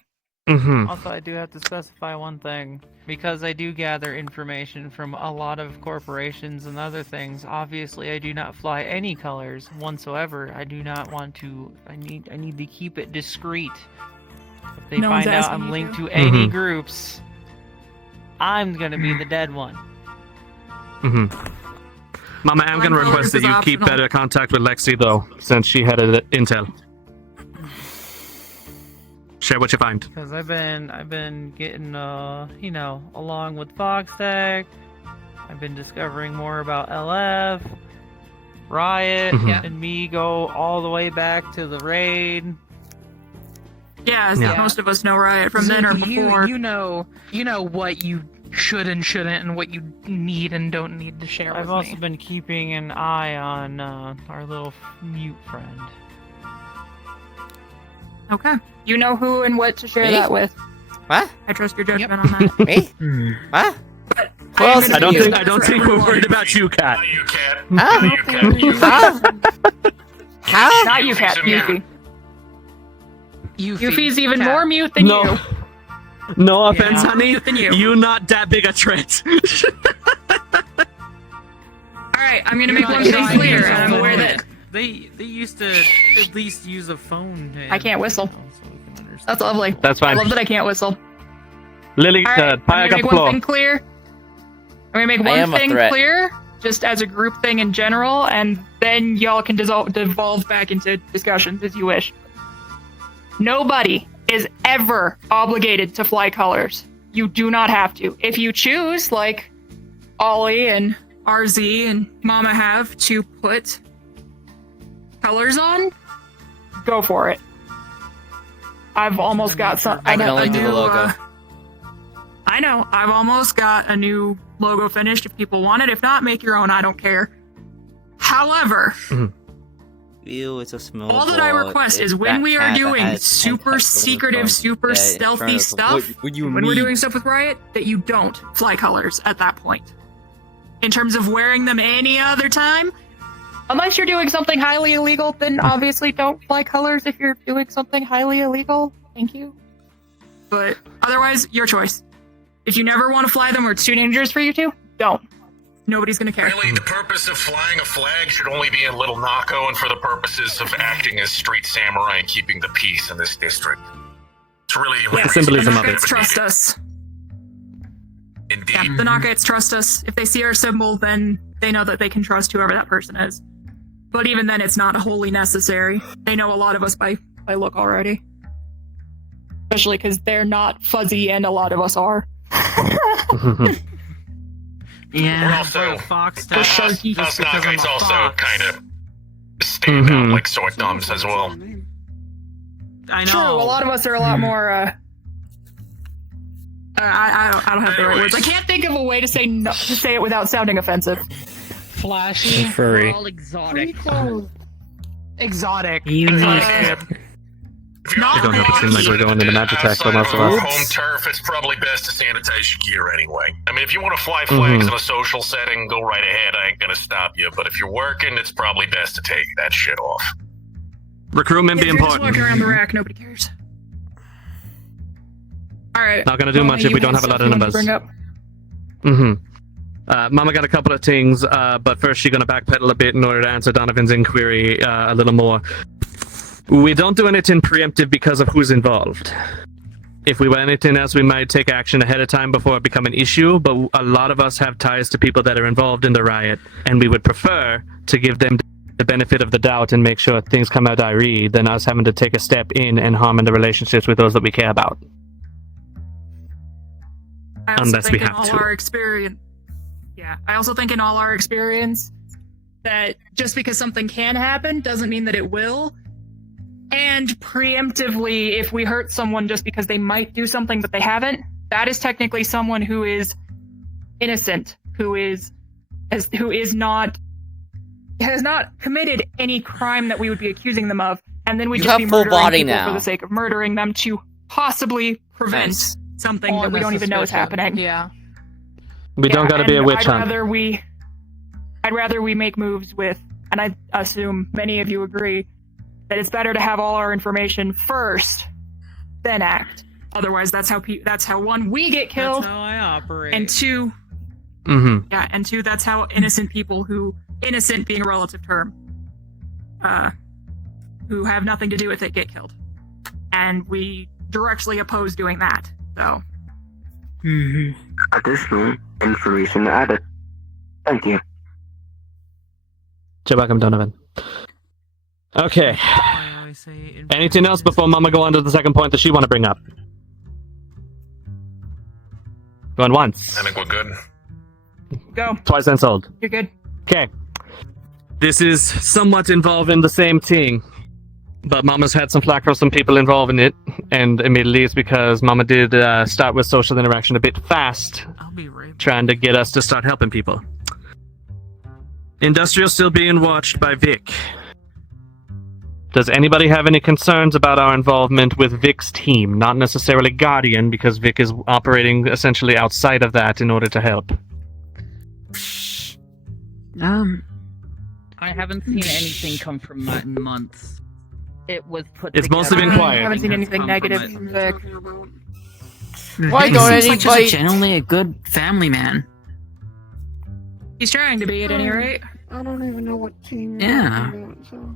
Mm-hmm. Also, I do have to specify one thing. Because I do gather information from a lot of corporations and other things, obviously I do not fly any colors whatsoever. I do not want to... I need to keep it discreet. If they No one's find out asking I'm you linked to. to any Mhm. groups, I'm gonna be the dead one. Mm-hmm. Mama, I'm gonna Colors request that is you keep optional. better contact with Lexi, though, since she had intel. Share what you find. Because I've been getting along with Foxtech. I've been discovering more about LF, Riot, Mhm. and me go all the way back to the raid. yeah, Yeah. most of us know Riot from then or before. You know what you should and shouldn't, and what you need and don't need to share I've with also me. been keeping an eye on our little mute friend. Okay. You know who and what to share Me? that with. What? I trust your judgment on that. Me? What? Who else? I don't you? think we're worried about you, Cat. Not you, cat. Huh? Not you, cat. You. Huh? How? Not you, Cat. Yuffie's Yuffie. Yuffie. Yuffie's even Cat. more mute than No. you. No offense, Yeah. honey. Than you. You not that big a threat. Alright, I'm gonna You're make not one thing trying clear, to and I'm aware avoid that They used to at least use a phone. I can't whistle. So we can understand. That's lovely. That's I fine. love that I can't whistle. Lily, Alright, I'm pie gonna up make floor. one thing clear. I'm gonna make I am one a thing threat. clear, just as a group thing in general, and then y'all can devolve back into discussions as you wish. Nobody is ever obligated to fly colors. You do not have to. If you choose, like Ollie and RZ and Mama have, to put colors on, go for it. I've almost got some. I can only do the logo. I know. I've almost got a new logo finished if people want it. If not, make your own. I don't care. However, Ew, it's a small all that I ball. request It's is when that we are cat that doing has 10 super testicles in secretive, front- super in stealthy front of- stuff, What do you when mean? we're doing stuff with Riot, that you don't fly colors at that point. In terms of wearing them any other time, unless you're doing something highly illegal, then obviously don't fly colors if you're doing something highly illegal. Thank you. But otherwise, your choice. If you never want to fly them or it's too dangerous for you to, don't. Nobody's gonna care. Really, the purpose of flying a flag should only be in Little Nako and for the purposes of acting as street samurai and keeping the peace in this district. It's really Yeah, The symbolism the of it. Knockouts trust us. Indeed. Yeah, the Knockouts trust us. If they see our symbol, then they know that they can trust whoever that person is. But even then, it's not wholly necessary. They know a lot of us by look already. Especially because they're not fuzzy, and a lot of us are. We're Yeah. also, Fox For Sharky. us because I'm Knockouts a also fox. kind of stand out Mhm. like sore thumbs as well. I know. True, a lot of us are a lot more. I don't have the right words. I can't think of a way to say no, to say it without sounding offensive. Flashy. We're all exotic. Exotic. Unique. If you're Not We don't have to seem like we're going into Magic Attack for most of outside us. our home turf, it's probably best to sanitation gear anyway. I mean, if you want to fly flags Mhm. in a social setting, go right ahead. I ain't gonna stop you. But if you're working, it's probably best to take that shit off. Recruitment be If you're just important. walking around the rack, nobody cares. All right. Not gonna do much if we don't have a lot of numbers. Bring up. Mama got a couple of things, but first she's gonna backpedal a bit in order to answer Donovan's inquiry a little more. We don't do anything preemptive because of who's involved. If we were anything else, we might take action ahead of time before it become an issue, but a lot of us have ties to people that are involved in the riot, and we would prefer to give them the benefit of the doubt and make sure things come out IRE than us having to take a step in and harming the relationships with those that we care about. I also Unless we think have in all to. our experience. Yeah, I also think in all our experience, that just because something can happen doesn't mean that it will. And preemptively, if we hurt someone just because they might do something but they haven't, that is technically someone who is innocent, who has not committed any crime that we would be accusing them of, and then we just be murdering people for the sake of murdering them to possibly prevent something that we don't even know is happening. Yeah. We don't gotta be a witch hunt. I'd rather we make moves with, and I assume many of you agree, that it's better to have all our information first, then act. Otherwise, that's how one, we get killed. That's how I operate. And two, Mm-hmm. and two, that's how innocent people innocent being a relative term, who have nothing to do with it get killed. And we directly oppose doing that, so. Additional information added. Thank you. You're welcome, Donovan. Okay. Anything else before Mama go on to the second point that she want to bring up? Going once. I think we're good. Go. Twice and sold. You're good. Okay. This is somewhat involving the same thing, but Mama's had some flack from some people involved in it, and immediately it's because Mama did start with social interaction a bit fast, trying to get us to start helping people. Industrial still being watched by Vic. Does anybody have any concerns about our involvement with Vic's team? Not necessarily Guardian, because Vic is operating essentially outside of that in order to help. I haven't seen anything come from that in months. It was put. It's mostly been quiet. I haven't seen anything negative from Vic. Why don't Seems like anybody? just genuinely a good family man. He's trying to be at any rate. I don't even know what team. Yeah. you're about, so.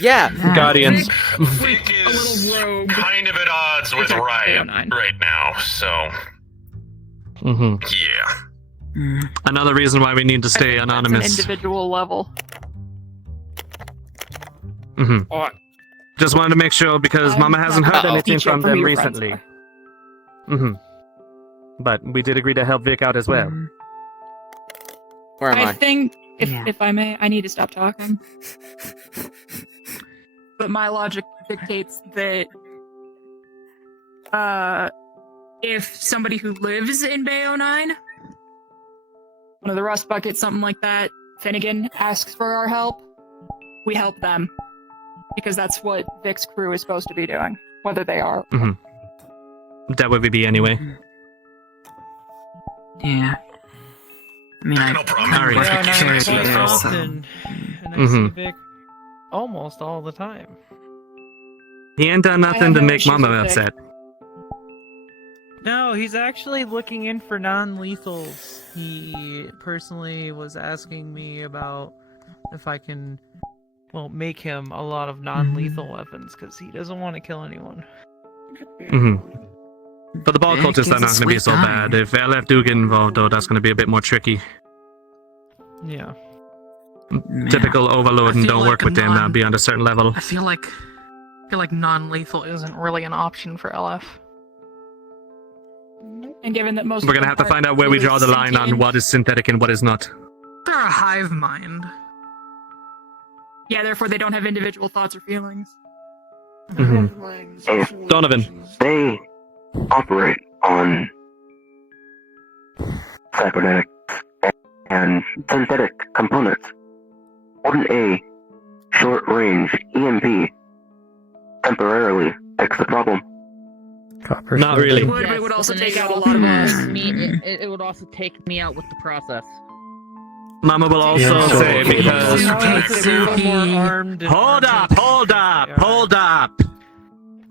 Yeah. Guardians. Vic is kind of at odds with Riot right now, so Mm-hmm. yeah. Another reason why we need to stay It's an anonymous. individual level. Mm-hmm. Just wanted to make sure because Mama hasn't heard anything from them recently. Mm-hmm. But we did agree to help Vic out as well. Where am I I? think, if I may, I need to stop talking. But my logic dictates that if somebody who lives in Bay 09, one of the Rust Buckets, something like that, Finnegan asks for our help, we help them. Because that's what Vic's crew is supposed to be doing, whether they are. Mm-hmm. That would we be anyway. Yeah. I mean, I work at charity there, so... And I see Vic almost all the time. He ain't done nothing to make Mama upset. No, he's actually looking in for non-lethals. He personally was asking me about if I can, well, make him a lot of non-lethal weapons, because he doesn't want to kill anyone. Mm-hmm. But the ball cultists are not going to be so bad. If LF do get involved, though, that's going to be a bit more tricky. Yeah. Typical overload and don't work with them beyond a certain level. I feel like non-lethal isn't really an option for LF. And given that most We're going to have to find out where we draw the line on what is synthetic and what is not. They're a hive mind. Yeah, therefore they don't have individual thoughts or feelings. Mm-hmm. Donovan. They operate on cybernetics and synthetic components. Wouldn't a short-range EMP temporarily fix the problem? Not really. It would, but it would also take out a lot of us. It would also take me out with the process. Mama will also say because... Hold up!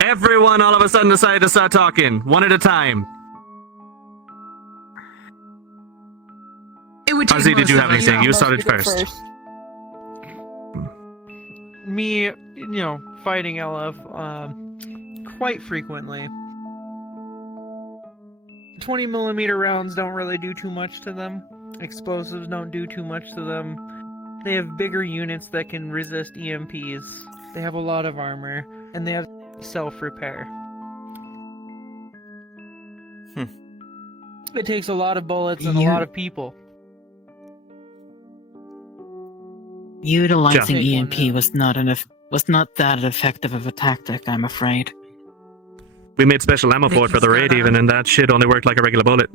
Everyone all of a sudden decided to start talking, one at a time. Ozzy, did you have anything? You started first. Me, fighting LF, quite frequently. 20mm rounds don't really do too much to them. Explosives don't do too much to them. They have bigger units that can resist EMPs. They have a lot of armor, and they have self-repair. It takes a lot of bullets and a lot of people. Utilizing Yeah. EMP was not that effective of a tactic, I'm afraid. We made special ammo for it for the raid even, and that shit only worked like a regular bullet.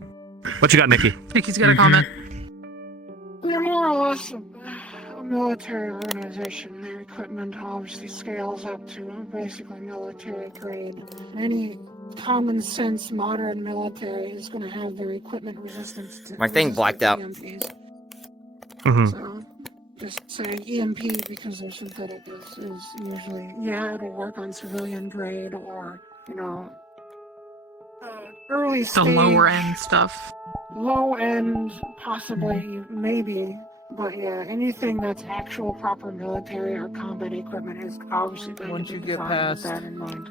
What you got, Nikki? Nikki's got a comment. They're more or less a military organization. Their equipment obviously scales up to basically military grade. Any common sense modern military is going to have their equipment resistance to My thing blacked out. EMPs. Mm-hmm. So, just saying EMP because they're synthetic is usually, yeah, it'll work on civilian grade or, early The stage. lower end stuff. Low end, possibly, maybe. But yeah, anything that's actual proper military or combat equipment is obviously going Once to you be get designed past with that in mind.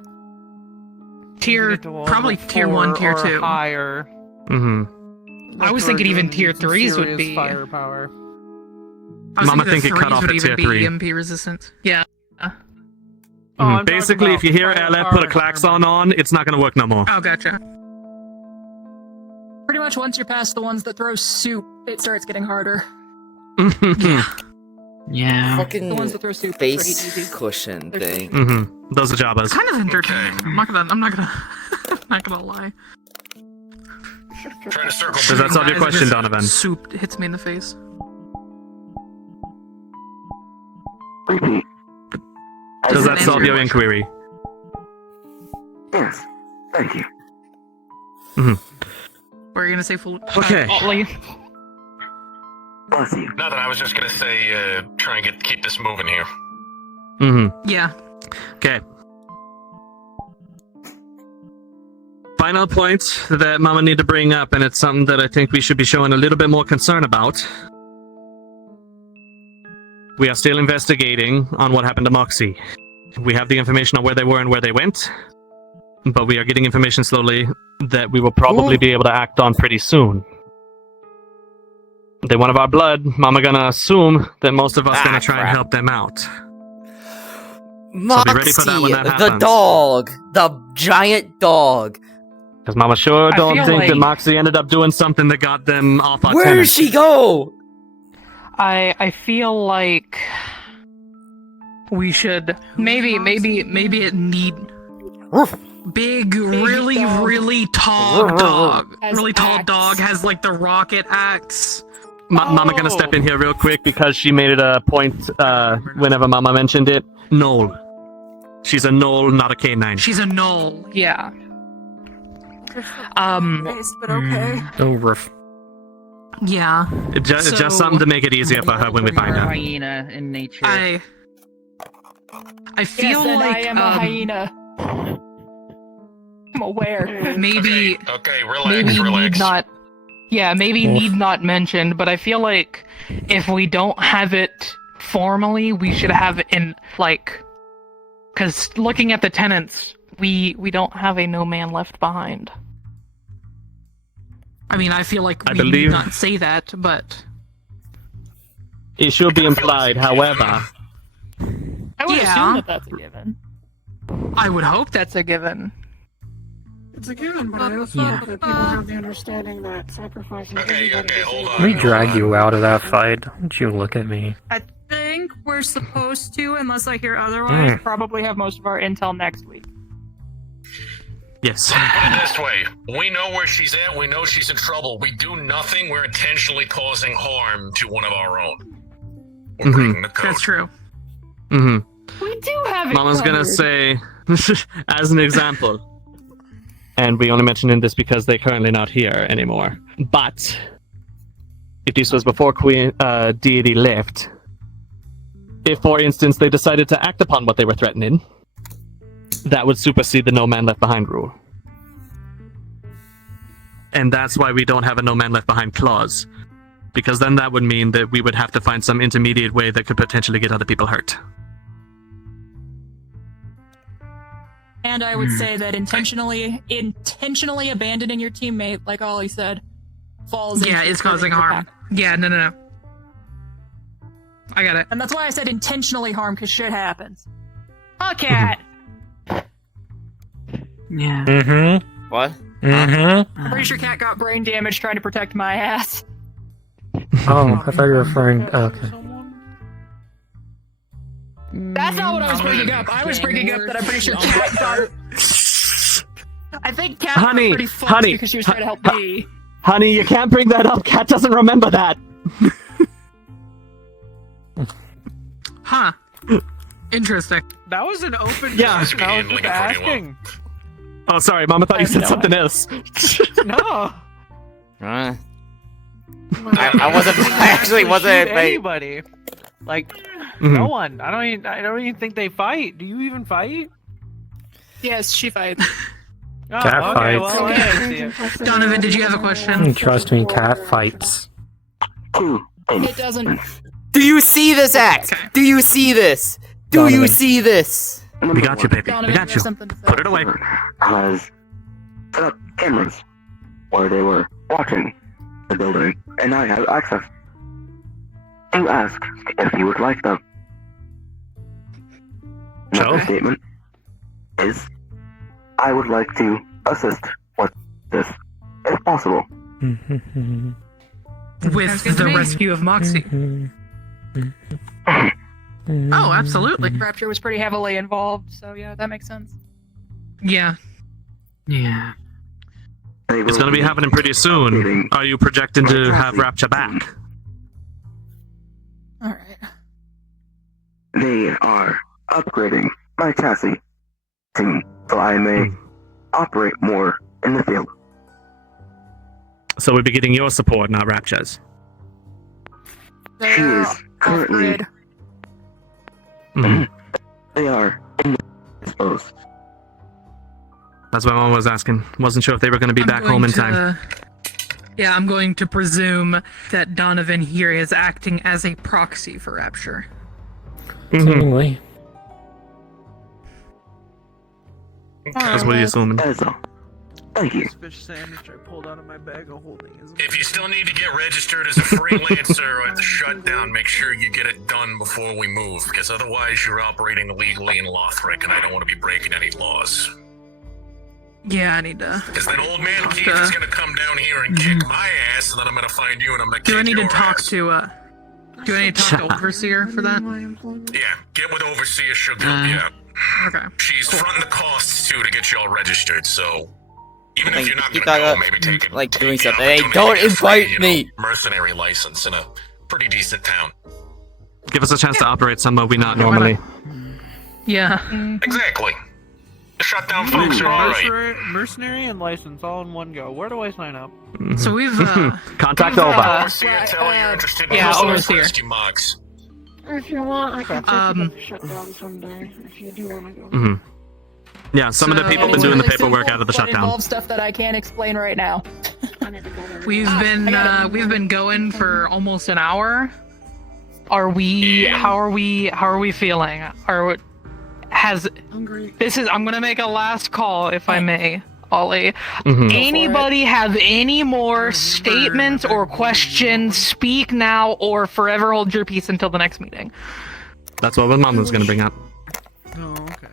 Probably tier 1, tier 2. Or higher. Mm-hmm. I was Start thinking even doing tier some 3s would serious be. firepower. I was Mama thinking think the it cut 3s off would at even tier be 3. EMP resistant. Yeah. I'm Basically, talking if you hear about LF put a firepower klaxon on, it's not going to work no more. Oh, gotcha. Pretty much once you're past the ones that throw soup, it starts getting harder. Yeah. Fucking The ones that throw soup are pretty face easy. cushion thing. Mm-hmm. Those are Jabbas. Kind of entertaining. I'm not gonna lie. Trying to circle Does that solve your As question, this Donovan? Soup hits me in the face. Repeat. Does that solve your inquiry? Yes. Thank you. What are you gonna say, full? Okay. Bless you. Nothing, I was just gonna say, try and keep this moving here. Mm-hmm. Yeah. Okay. Final point that Mama need to bring up, and it's something that I think we should be showing a little bit more concern about. We are still investigating on what happened to Moxie. We have the information on where they were and where they went, but we are getting information slowly that we will probably be able to act on pretty soon. They're one of our blood. Mama gonna assume that most of us gonna try and help them out. Moxie, be ready for that when that the happens. dog, the giant dog. Because Mama sure I don't feel think that like- Moxie ended up doing something that got them off our Where tenant. did she go? I feel like we should maybe it need big, really tall dog. Has Really tall axe. dog has like the rocket axe. Mama gonna step in here real quick because she made it a point whenever Mama mentioned it. Knoll. She's a knoll, not a canine. She's a knoll. Yeah. But okay. Oh, rough. Yeah. Just So- something to make it easier for her when we find You're a her. hyena in nature. I feel Yes, and like I am a hyena. I'm aware. maybe Okay, relax, maybe relax. need not. Yeah, maybe need not mentioned, but I feel like if we don't have it formally, we should have it in like, because looking at the tenants, we don't have a no man left behind. I mean, I feel like I we believe- need not say that, but It should be implied, however. I would Yeah. assume that that's a given. I would hope that's a given. It's a given, but I also hope that people have the understanding that sacrificing Okay, everybody hold is on. Let me drag you out of that fight. Don't you look at me. I think we're supposed to, unless I hear otherwise, probably have most of our intel next week. Yes. Put it this way, we know where she's at, we know she's in trouble. We do nothing, we're intentionally causing harm to one of our own. We're breaking the code. That's true. Mm-hmm. We do have it Mama's gonna covered. say, as an example, and we only mentioning this because they're currently not here anymore, but if this was before Queen Deity left, if, for instance, they decided to act upon what they were threatening, that would supersede the no man left behind rule. And that's why we don't have a no man left behind clause. Because then that would mean that we would have to find some intermediate way that could potentially get other people hurt. And I would say that intentionally abandoning your teammate, like Ollie said, falls Yeah, into it's causing hurting the harm. pack. Yeah, no. I got it. And that's why I said intentionally harm, because shit happens. Oh, cat! Yeah. Mm-hmm. What? Mm-hmm. I'm pretty sure Cat got brain damage trying to protect my ass. Oh, I thought you were referring... Okay. bringing up. I was bringing up that I'm pretty sure Cat got it. I think Cat Honey, got pretty fucked honey, because she was trying to help me. Honey, you can't bring that up. Cat doesn't remember that. Huh. Interesting. That was an open Yeah. question. I was just asking. Oh, sorry, Mom. I thought you said something else. No. I wasn't. I actually wasn't. Like, Anybody. Like, no one. I don't even think they fight. Do you even fight? Yes, she fights. Oh, Cat okay, fights. well, yeah, I see it. Donovan, did you have a question? Trust me, cat fights. It doesn't. do you see this act? Do you see this? Do you Donovan. see this? We got you, baby. Donovan, We got you you. have something to say. Put it away. Has set up cameras where they were watching the building, and I have access to ask if you would like them. Another Joe? statement is, I would like to assist with this, if possible. With the rescue of Moxie. Oh, absolutely. Rapture was pretty heavily involved, so yeah, that makes sense. Yeah. Yeah. It's gonna be happening pretty soon. Are you projecting to have Rapture back? Alright. They are upgrading my chassis to, so I may operate more in the field. So we'll be getting your support, not Rapture's. She is currently. They are indisposed. That's what Mom was asking. Wasn't sure if they were going to be back home in time. Yeah, I'm going to presume that Donovan here is acting as a proxy for Rapture. Seemingly. That's what he's assuming. That is all. Thank you. Fish sandwich I pulled out of my bag of holding is. If you still need to get registered as a freelancer or at the shutdown, make sure you get it done before we move, because otherwise you're operating illegally in Lothric, and I don't want to be breaking any laws. Yeah, I need to. Because that old man Keith is going to come down here and kick my ass, and then I'm going to find you and I'm going to Do I kick need to your talk ass. to, do I need to talk to Overseer for that? Yeah, get with Overseer Sugar, yeah. Okay. She's fronting the costs, too, to get you all registered, so... Even Like, if you're not you going to gotta, go, maybe take it. like, take doing the something. Hey, opportunity don't to get a invite free, me! mercenary license in a pretty decent town. Give us a chance to operate somewhere we not normally. Yeah. Exactly. The shutdown folks are alright. Mercenary and license all in one go. Where do I sign up? So we've, Contract over. Overseer, tell her you're interested in yeah, listening to Overseer. Rescue Mogs. If you want, I can take you to the shutdown someday, if you do want to go. Yeah, some of the people have been doing the paperwork out of the But shutdown. involves stuff that I can't explain right now. We've been going for almost an hour. How are we feeling? I'm gonna make a last call if I may, Ollie. Anybody have any more statements or questions? Speak now or forever hold your peace until the next meeting. That's what Mom was going to bring up. Oh, okay.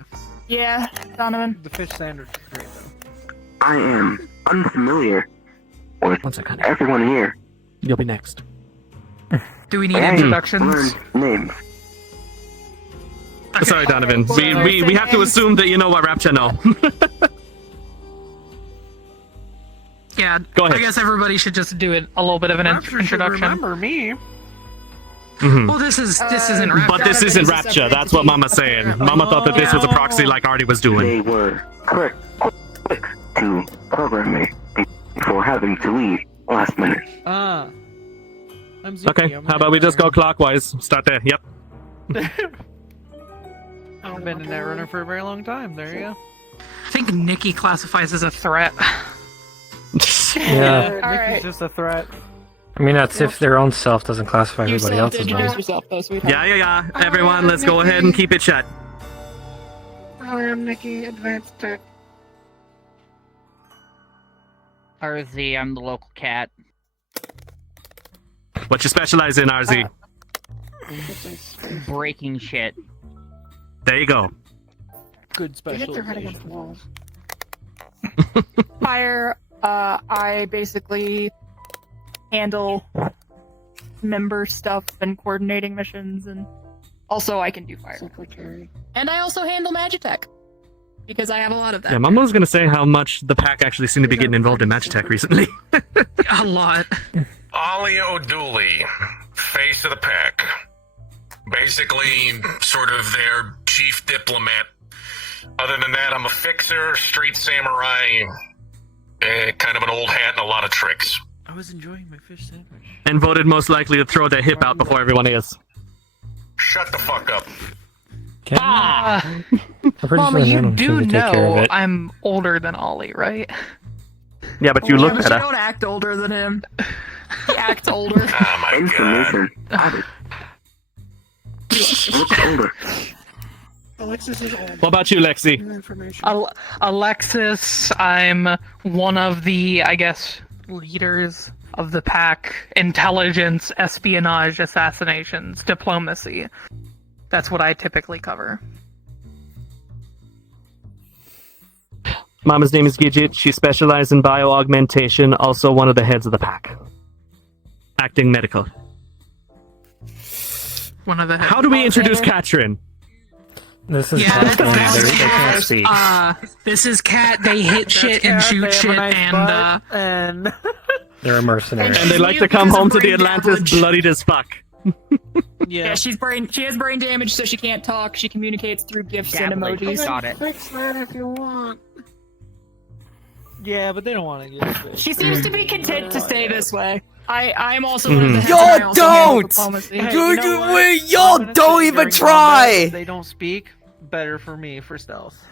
Yeah, Donovan. The fish sandwich is great, though. I am unfamiliar with everyone here. You'll be next. Do we need I introductions? learned names. Sorry, Donovan. We have to assume that you know what Rapture know. Yeah, Go ahead. I guess everybody should just do it a little bit of an Rapture should introduction. remember me. Well, this isn't Rapture. But this isn't Rapture. That's what Mama's saying. Mama thought that this was a proxy like Artie was doing. They were quick to program me before having to leave last minute. I'm Zeke. Okay, how about we just go clockwise? Start there. Yep. I've been a net runner for a very long time. There you go. I think Nikki classifies as a threat. Yeah. Nikki's Alright. just a threat. I mean, that's if their own self doesn't classify You everybody still have to else's introduce name. yourself, though, sweetheart. Yeah. Everyone, let's go ahead and keep it shut. I am Nikki, Advanced Tech. RZ, I'm the local cat. What you specialize in, RZ? Breaking shit. There you go. Good They hit their head specialization. against the walls. Fire, I basically handle member stuff and coordinating missions and Also, I can do fire. Secretary. And I also handle Magitech. Because I have a lot of that. Yeah, Mama was gonna say how much the pack actually seemed to be getting involved in Magitech recently. A lot. Ollie O'Dooley, face of the pack. Basically, sort of their chief diplomat. Other than that, I'm a fixer, street samurai, kind of an old hat and a lot of tricks. I was enjoying my fish sandwich. And voted most likely to throw their hip out before everyone is. Shut the fuck up. I'm pretty Mama, sure you Nano do can take care of know it. I'm older than Ollie, right? Yeah, but you look but better. You don't act older than him. He acts older. Oh my Information. god. Look older. Alexis is old. What about you, Lexi? New information. Alexis, I'm one of the, I guess, leaders of the pack. Intelligence, espionage, assassinations, diplomacy. That's what I typically cover. Mama's name is Gidget. She specializes in bioaugmentation, also one of the heads of the pack. Acting medical. One of the How do we introduce Katrin? This is Yeah, Cat, they can't speak. This is Cat. They hit shit and shoot shit and They're a mercenary. And they like to come home to the Atlantis bloodied as fuck. Yeah, she has brain damage, so she can't talk. She communicates through gifs and emojis. Got it. Fix that if you want. Yeah, but they don't want to get it. She seems to be content to stay this way. I'm also one of the heads, Y'all and I also handle don't! diplomacy. Hey, Dude, you know what? wait, y'all I'm gonna don't say even during try! combat, if they don't speak. Better for me for stealth.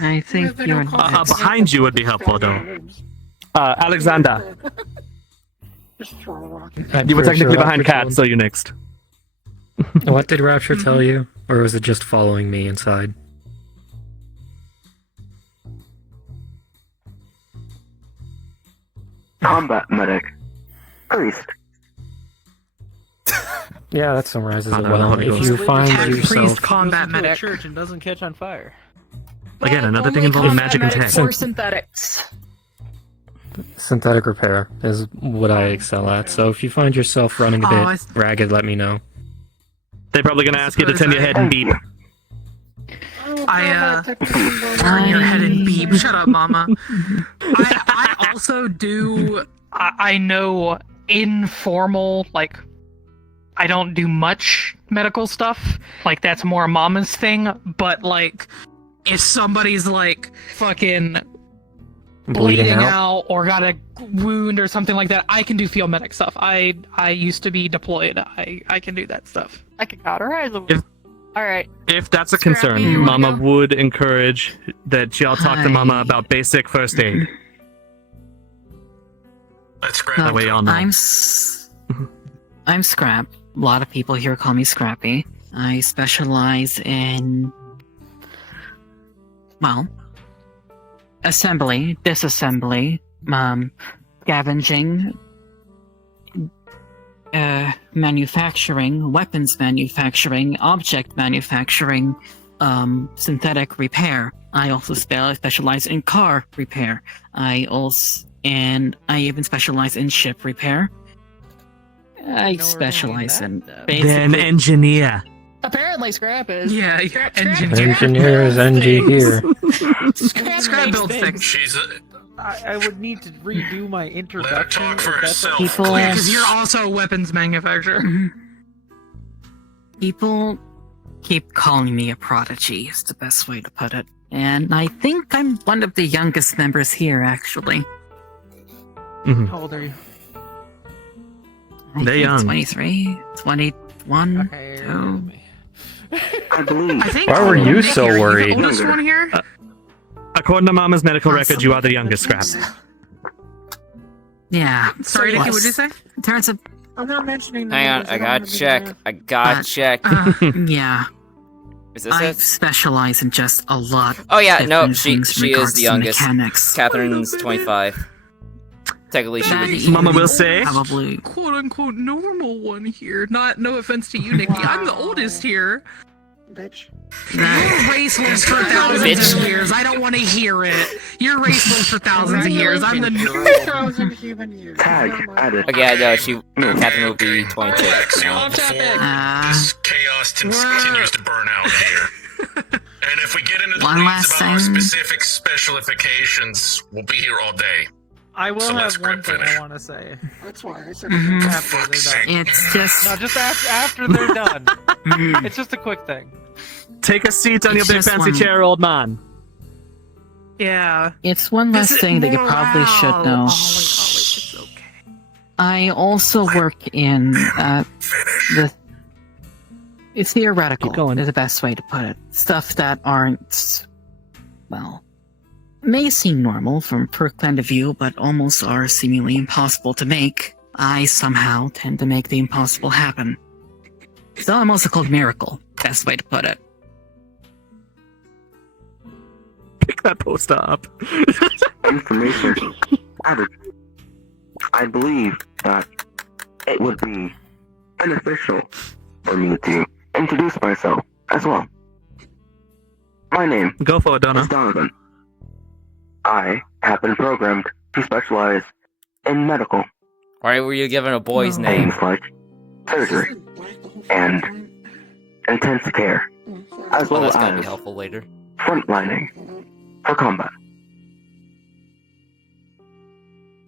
I think They you're don't call it Behind you would be helpful, though. Alexander, Just throw a rock. I'm you were pretty technically sure behind Rapture Cat, so you next. What did Rapture tell you? Or was it just following me inside? Combat medic. Priest. Yeah, that summarizes I it don't know well. how it If goes. you find Cat yourself... priest combat Goes into a medic. church and doesn't catch on fire. Again, another thing Only involving combat magic and tech. medics or synthetics. Synthetic repair is what I excel at, so if you find yourself running a Oh, bit ragged, let me know. They're probably gonna ask you to turn your head and beep. Turn your head and beep. Shut up, mama. I also do. I know informal, like, I don't do much medical stuff. Like, that's more mama's thing. But, like, if somebody's, like, fucking bleeding out or got a wound or something like that, I can do field medic stuff. I used to be deployed. I can do that stuff. I can cauterize them. Alright. If that's a Scrappy, concern, you wanna Mama go? would encourage that y'all talk to Mama about basic first aid. Let's grab That way y'all know. I'm Scrap. A lot of people here call me Scrappy. I specialize in, well, assembly, disassembly, scavenging, manufacturing, weapons manufacturing, object manufacturing, synthetic repair. I also specialize in car repair. I even specialize in ship repair. I specialize in Then basically engineer. Apparently, Scrap is. Yeah, Scrap Engineer is NG here. Scrap builds things. She's a... I would need to redo my introduction. talk for if that's herself. People- Yeah, because you're also a weapons manufacturer. people keep calling me a prodigy, is the best way to put it. And I think I'm one of the youngest members here, actually. How old are you? I They're think young. 23, 21, Okay. 2. I believe. I think Why were you Nick so here, worried? You the oldest one here? According to Mama's medical record, you are the youngest, Scrap. Yeah. Sorry, Nikki, what'd you say? In terms of, I'm not mentioning Hang on, numbers, I don't gotta wanna be check. bad. I gotta check. yeah, Is this I it? specialize in just a lot. Oh yeah, no, different things in she is regards the to youngest. Mechanics. Catherine's 25. Technically, she That would be. even Mama will say. Probably. Quote unquote normal one here. No offense to you, Nikki. I'm the oldest here. bitch. Your race lives for thousands of years. I don't want to hear it. Your race lives for thousands of years. I'm the 2,000 human years. Tag added. Okay, I know, Catherine will be 26 now. This chaos continues to burn out here. And if we get into the One weeds last about our thing. specific specialifications, we'll be here all day. I will So let's have one grip thing finish. I want to say. That's why I said Mhm. After they're done. It's just. No, just after they're done. Mm. It's just a quick thing. Take a seat on your It's big just fancy one- chair, old man. Yeah. It's one last thing that you probably should know. It's okay. I also work in the. It's theoretical. Keep going. Is the best way to put it. Stuff that aren't, well, may seem normal from first point of view, but almost are seemingly impossible to make. I somehow tend to make the impossible happen. So I'm also called Miracle. Best way to put it. Pick that poster up. Information added. I believe that it would be beneficial for me to introduce myself as well. My name Go for it, Donna. is Donovan. I have been programmed to specialize in medical, Why were you given a boy's name? things like surgery and intense care, as Well, well that's gonna be as helpful later. frontlining for combat.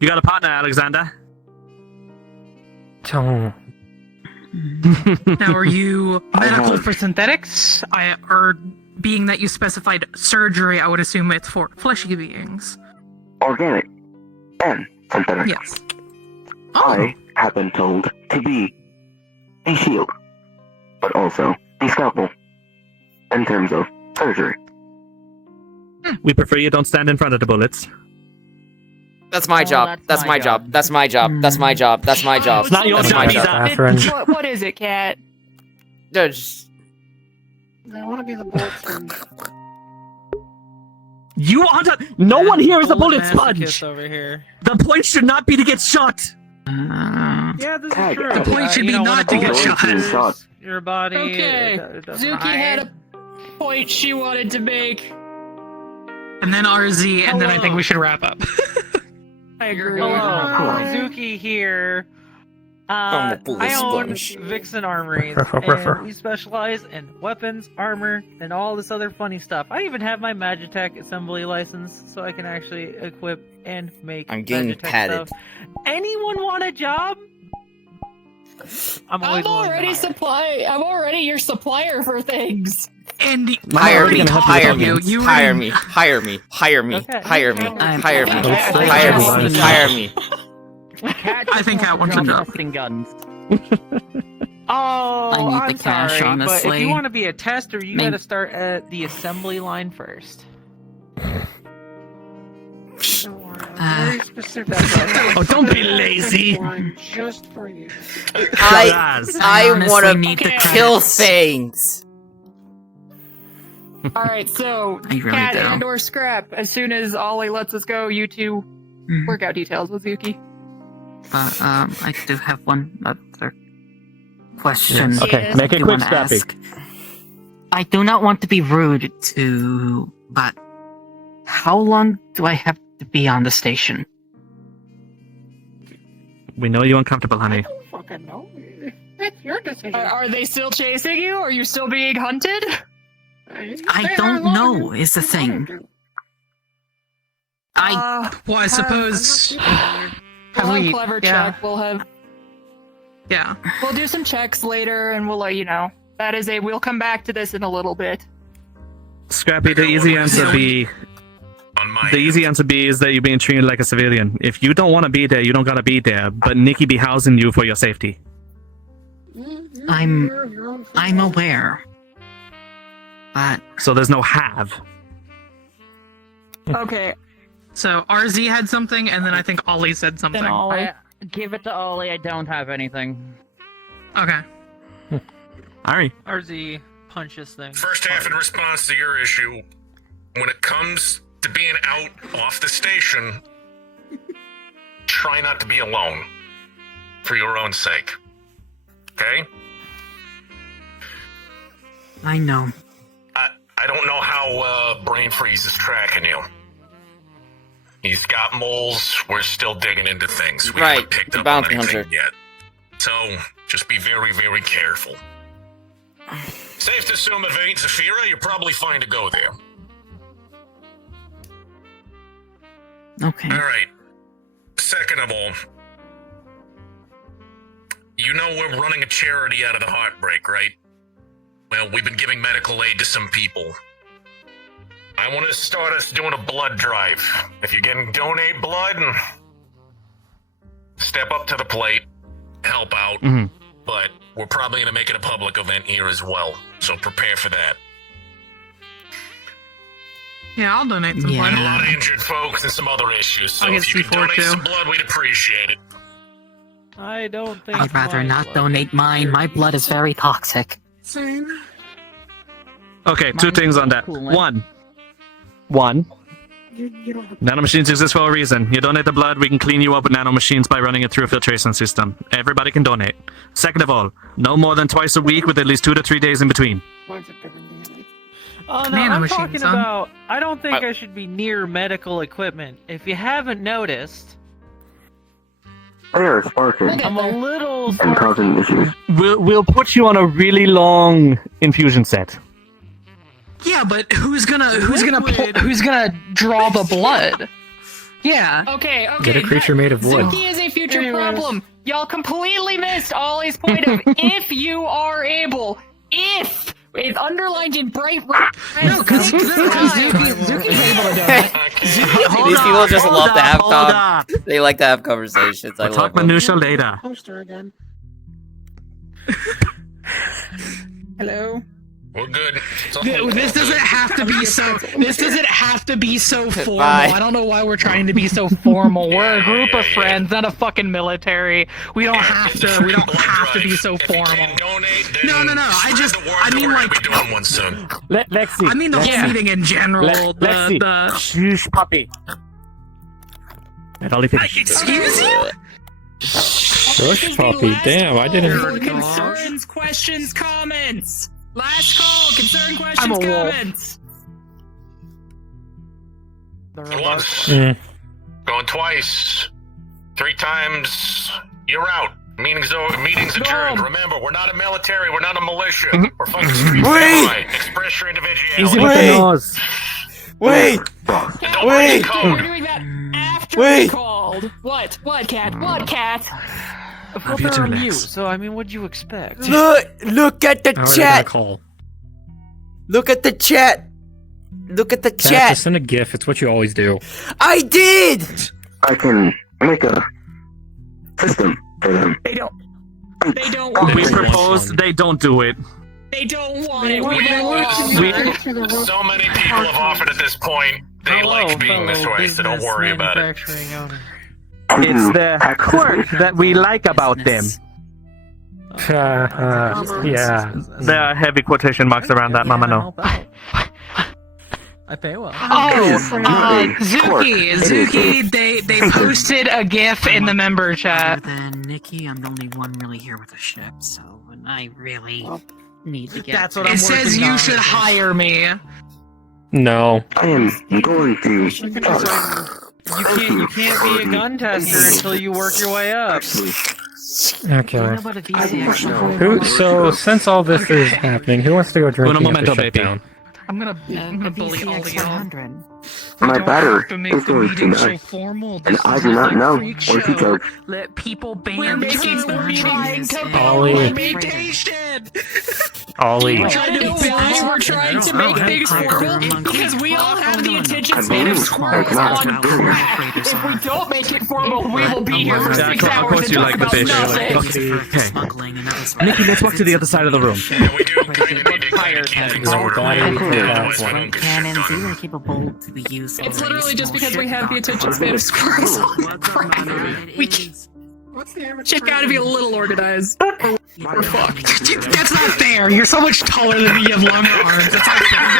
You got a partner, Alexander? Don't. Now, are you I medical have- for synthetics? Or being that you specified surgery, I would assume it's for fleshy beings. Organic and synthetic. Yes. I have been told to be the shield, but also the scalpel in terms of surgery. We prefer you don't stand in front of the bullets. That's my job. That's my job. That's my job. That's my job. That's my job. It's not your That's job my either. job. Catherine. What is it, Cat? Judge. They want to be the bullet sponge. You aren't a... No one here is a bullet Masochist sponge! over here. The point should not be to get shot! Yeah, this is Tag true. added. The point should be you know, not when to a get bullet shot. Being shot. enters your body. Okay, it doesn't Zuki had hide. a point she wanted to make. And then RZ, and then I think Hello. we should wrap up. I agree. Hello, Hello. Zuki here. I'm a bullet I own sponge. Vixen Armories, and we specialize in weapons, armor, and all this other funny stuff. I even have my Magitech assembly license, so I can actually equip and make I'm getting Magitech padded. stuff. Anyone want a job? I'm always willing to hire. I'm already your supplier for things. And Hire already me. talked Hire about me. you Hire and- me. Hire me. Hire me. Okay. Hire me. I'm- Hire me. I'm- Hire I'm- me. Hire me. I think that one's a job. guns. Oh, I need I'm the cash, sorry, but if honestly. you want to be a tester, you Maybe- gotta start at the assembly line first. Don't worry, I'm very specific. Oh, don't be lazy. Line just for you. I honestly want to need the kill credits. things. All right, so I really Cat do. and/or Scrap. As soon as Ollie lets us go, you two Mhm. work out details with Zuki. But I do have one other question. Yes. Okay, I make do it quick, wanna Scrappy. ask. I do not want to be rude to, but how long do I have to be on the station? We know you're uncomfortable, honey. don't fucking know. That's your decision. Are they still chasing you? Are you still being hunted? I don't know, is the thing. Well, I suppose. We'll have we- clever yeah. check. We'll have. Yeah. We'll do some checks later, and we'll let you know. That is a. We'll come back to this in a little bit. Scrappy, the easy answer B. The easy answer B is that you're being treated like a civilian. If you don't want to be there, you don't gotta be there. But Nikki be housing you for your safety. I'm aware. But So there's no have. Okay. So RZ had something, and then I think Ollie said something. Give it to Ollie. I don't have anything. Okay. Alright. RZ punches things. First half in response to your issue, when it comes to being out off the station, try not to be alone. For your own sake. Okay? I know. I don't know how Brain Freeze is tracking you. He's got moles. We're still digging into things. We haven't picked up on anything yet. So, just be very, very careful. Safe to assume if it ain't Zafira, you're probably fine to go there. Okay. Alright. Second of all, you know we're running a charity out of the Heartbreak, right? Well, we've been giving medical aid to some people. I want to start us doing a blood drive. If you can donate blood, step up to the plate, help out. But we're probably going to make it a public event here as well, so prepare for that. Yeah, I'll donate some blood. And a lot of injured folks and some other issues, so if you could donate some blood, we'd appreciate it. I don't think I'd rather not donate mine. My blood is very toxic. Same. Okay, two things on that. One. You don't have Nanomachines exist for a reason. You donate the blood, we can clean you up with nanomachines by running it through a filtration system. Everybody can donate. Second of all, no more than twice a week with at least 2 to 3 days in between. Oh no, I'm talking about. I don't think I should be near medical equipment. If you haven't noticed, They are sparking I'm a little. and causing issues. We'll put you on a really long infusion set. Yeah, but who's gonna draw the blood? Yeah. Okay. Get a creature made of wood. Zuki is a future problem. Y'all completely missed Ollie's point of if you are able, if it's underlined in bright red. No, because Zuki's able to do it. These people just love to have they like to have conversations. I We'll talk love minutia later. poster again. Hello? We're good. This doesn't have to be so. This doesn't have to be so formal. Bye. I don't know why we're trying to be so formal. We're a group of friends, not a fucking military. We don't have to. We don't have to be so formal. No. I mean like. We're doing one soon. Let's see. I mean the whole meeting in general. Let's see. Shush, puppy. Excuse you? Shush, puppy. Damn, I didn't. Concerns, questions, comments. Last call. Concern, questions, comments. Once. Mm. Going twice. 3 times. You're out. Meetings adjourned. Remember, we're not a military. We're not a militia. We're fucking street samurai. Express your individuality. Easy with the nose. Wait! Don't Wait! break code. We're doing that after we called. What? What, Cat? What, Cat? Well, they're on mute, so I mean, what'd you expect? Look at the chat. Call. Look at the chat. Look at the Chat, chat. just send a GIF. It's what you always do. I did. I can make a system for them. They don't want We it. propose they don't do it. They don't want it. So many people have offered at this point. They like being this way, so don't worry about it. It's the quirk that we like about them. Yeah. There are heavy quotation marks around that, Mama. No. I pay well. Zuki, they posted a GIF in the member chat. Other than Nikki, I'm the only one really here with a ship, so and I really need to get. That's what I'm working on. It says you should hire me. No. I am going to. You can't be a gun tester until you work your way up. Okay. So since all this is happening, who wants to go drinking Uno momento, at the baby. shutdown? I'm gonna bully all of y'all. My battery is going to die, and I do not know where to go. Let people ban We're trying to Ollie. Ollie. We're trying to make things formal because we all have the attention span of squirrels on crack. If we don't make it formal, we will be here for 6 Of hours course and you talk like the about fish. nothing. Okay. Nikki, let's walk to the other side of the room. Yeah, we do kind of need to keep things orderly. Otherwise, we don't get shit Cannons done. either capable to be used. It's literally just because we have the attention span of squirrels on crack. We just gotta be a little organized. We're fucked. That's not fair. You're so much taller than me. You have longer arms. That's not fair.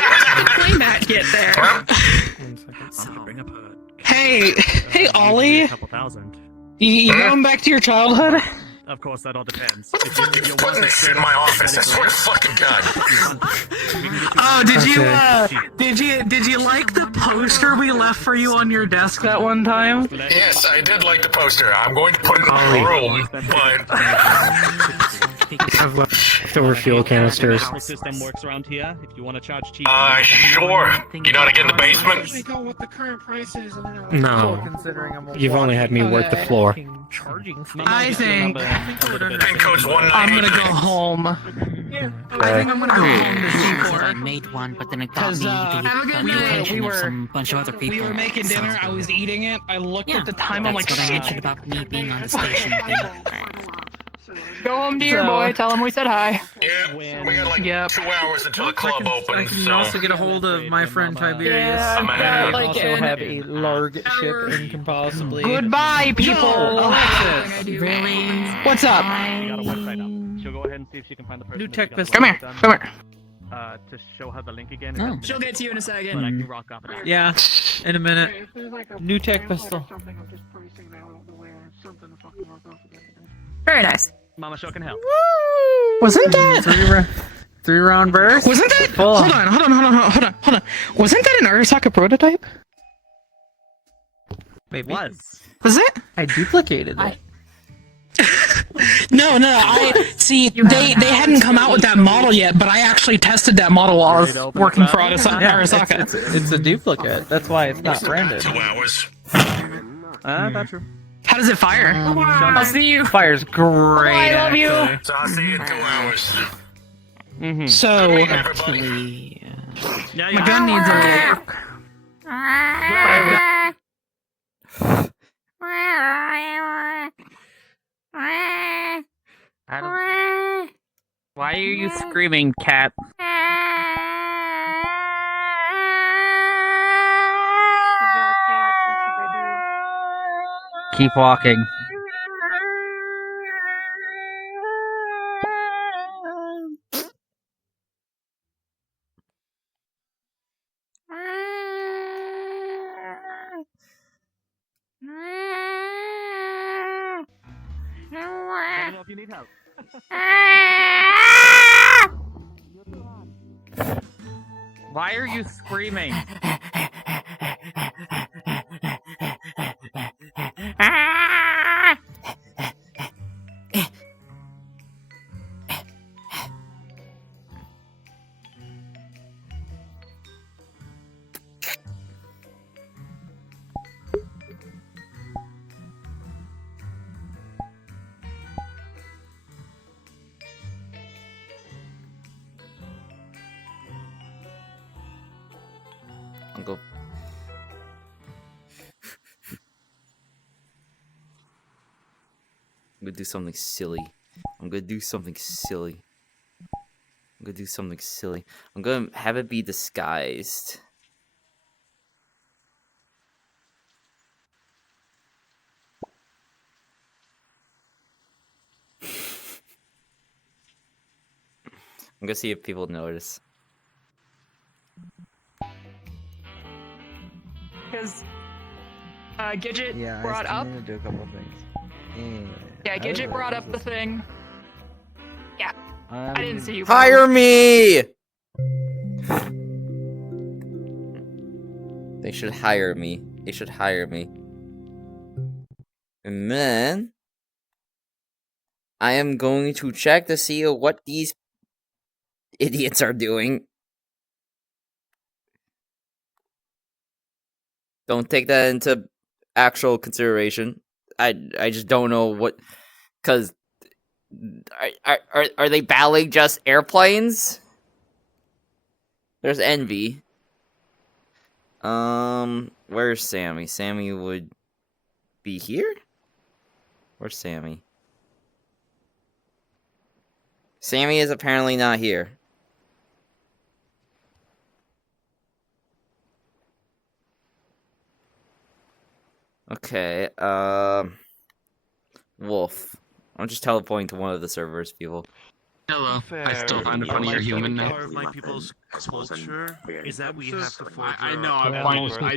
Play Matt get there. Hey, Ollie. You going back to your childhood? Of course, that all depends. You're putting this shit in my office, I swear to fucking God. Oh, did you like the poster we left for you on your desk that one time? Yes, I did like the poster. I'm going to put it in my room, but... I've leftover fuel canisters. How the system works around here. If you want to charge cheap. Sure. You know how to get in the basement? Check out what the current price is, and then I'll No. Considering I'm You've only had me work the floor. charging. I think Pin code's 198. I'm gonna go home. I think I'm gonna go home to I made one, but then it got me the attention of some bunch of other people. We were making dinner. I was eating it. I looked at the time. I'm like, That's what I shit. mentioned about me being on the station thing. Go home to your boy. Tell him we said hi. Yeah, we got like 2 hours until the club I opens, can so... also get a hold of my friend Tiberius. I'm I ahead. also have a large ship and can possibly... Goodbye, people. Really? What's up? She got a website up. She'll go ahead and see if she can find the person. New that tech got the pistol. Come here. website Come done, here. To show her the link again. Oh. She'll get to you in a second. But I can rock up. Yeah, in a minute. If there's like a New tech pamphlet or pistol. something, I'm just posting that out of the way or something to fucking work off of it. Very nice. Mama Show can help. Wasn't that? Three round burst? Wasn't that? Full. Hold on. Wasn't that an Arasaka prototype? Maybe. Was it? I duplicated it. No. I see. They hadn't come out with that model yet, but I actually tested that model while I was working for Arasaka. It's a duplicate. That's why it's not branded. 2 hours. That's true. How does it fire? I'll see you. Fire's great. I love you. actually. So I'll see you in 2 hours. So Everybody. my gun needs a little. Why are you screaming, cat? Keep walking. I don't know if you need help. Why are you screaming? I'll go. I'm gonna do something silly. I'm gonna do something silly. I'm gonna have it be disguised. I'm gonna see if people notice. Because Gidget Yeah, brought I up. still need to do a couple things. Yeah, Gidget brought up the thing. Yeah, I didn't see you. Hire me! They should hire me. And then I am going to check to see what these idiots are doing. Don't take that into actual consideration. I just don't know what, cause are they battling just airplanes? There's Envy. Where's Sammy? Sammy would be here? Where's Sammy? Sammy is apparently not here. Okay, Wolf. I'm just teleporting to one of the servers, people. Hello. I still find it funny you're human now. Part of my people's culture is that we have to forge. I know. I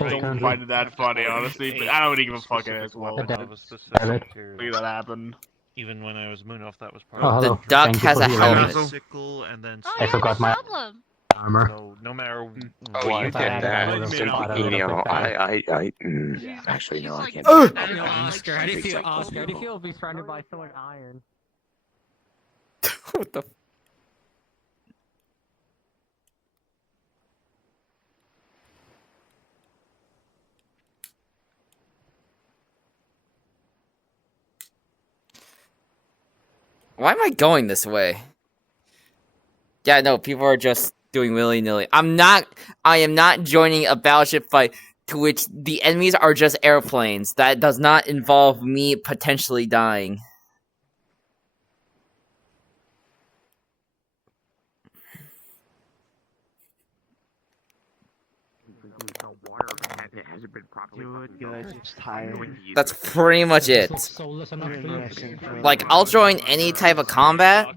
don't find it that funny, honestly. But I don't even give a fuck as well. Look at that happen. Even when I was Moon Elf, that was part Oh, of hello. The duck Thank you has for a healing me. helmet. Sickle and then I forgot my armor. So no matter Oh, what you If I get had that. I would have So, fought a you little know, bit better. actually, no, I can't. Oscar, how do you feel? Oscar, how do you feel being surrounded by someone iron? What the? Why am I going this way? Yeah, no, people are just doing willy-nilly. I am not joining a battleship fight to which the enemies are just airplanes. That does not involve me potentially dying. That's pretty much it. Like, I'll join any type of combat,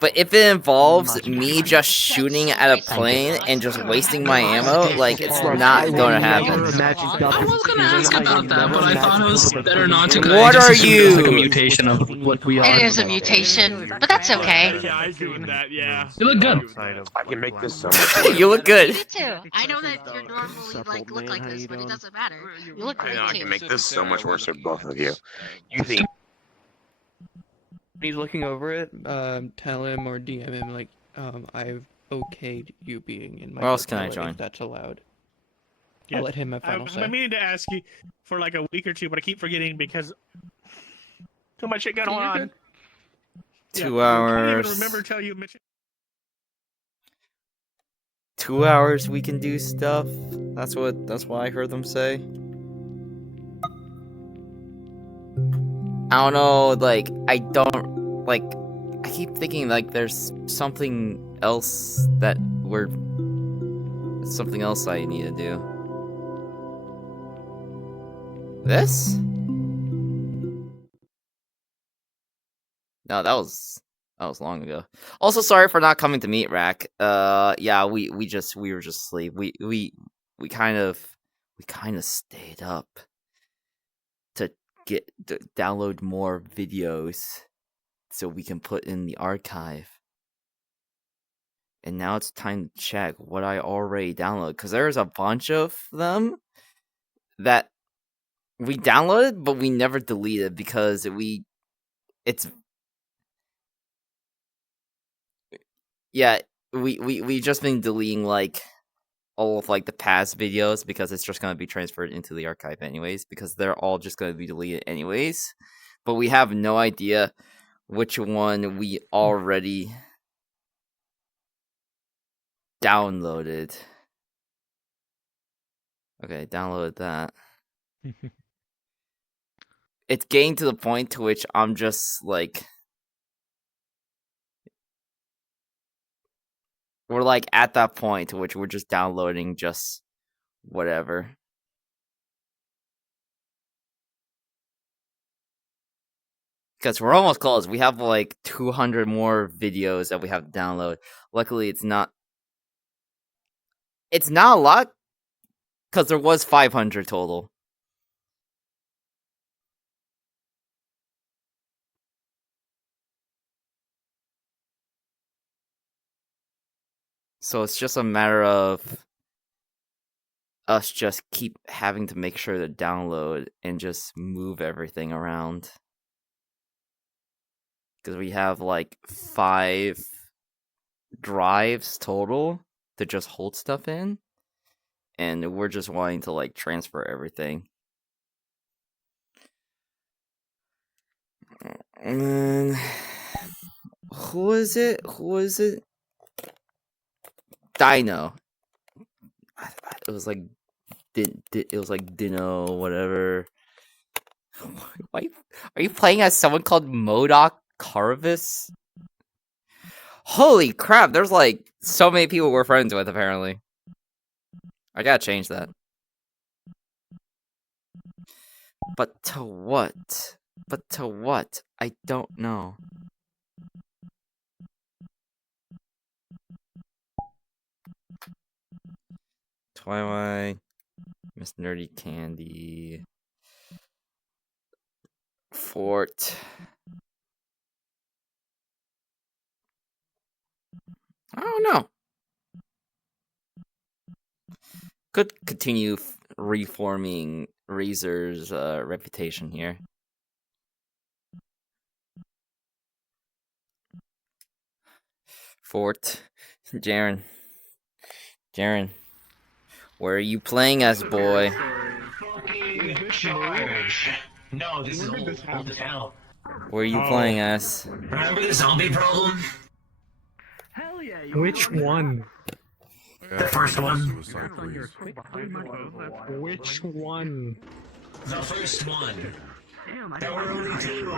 but if it involves me just shooting at a plane and just wasting my ammo, like, it's not gonna happen. I was gonna ask about that, but I thought it was better not to. What are you? It's like a mutation of what we are. It is a mutation, but that's okay. Yeah, I agree with that. Yeah. You look good. I can make this so much. You look good. Me too. I know that you're normally look like this, but it doesn't matter. You look great I too. can make this so much worse for both of you. You think he's looking over it, tell him or DM him like, I've okayed you being in my. Where else can I if join? That's allowed. Yeah. I'll let him have final I've say. been meaning to ask you for like a week or two, but I keep forgetting because too much shit going on. 2 I hours. can't even remember to tell you, Mitch. 2 hours we can do stuff. That's what I heard them say. I don't know, like, I keep thinking like there's something else I need to do. This? No, that was long ago. Also, sorry for not coming to meet Rack. Yeah, we were just asleep. We kind of stayed up to download more videos so we can put in the archive. And now it's time to check what I already downloaded, because there's a bunch of them that we downloaded but we never deleted because we just been deleting like all of like the past videos because it's just gonna be transferred into the archive anyways, because they're all just gonna be deleted anyways. But we have no idea which one we already downloaded. Okay, downloaded that. It's getting to the point to which I'm just like, we're like at that point to which we're just downloading just whatever. Because we're almost close. We have like 200 more videos that we have to download. Luckily, it's not a lot, because there was 500 total. So it's just a matter of us just keep having to make sure to download and just move everything around. Because we have like 5 drives total to just hold stuff in. And we're just wanting to like transfer everything. And then, who is it? Dino. It was like Dino, whatever. Why are you playing as someone called MODOK Carvis? Holy crap! There's like so many people we're friends with. Apparently, I gotta change that. But to what? I don't know. Twilight, Miss Nerdy Candy, Fort. I don't know. Could continue reforming Razor's reputation here. Fort. Jaren. Where are you playing as, boy? No, this is old as hell. Where are you playing as? Remember the zombie problem? Which one? The first one. Which one? The first one. There were only two.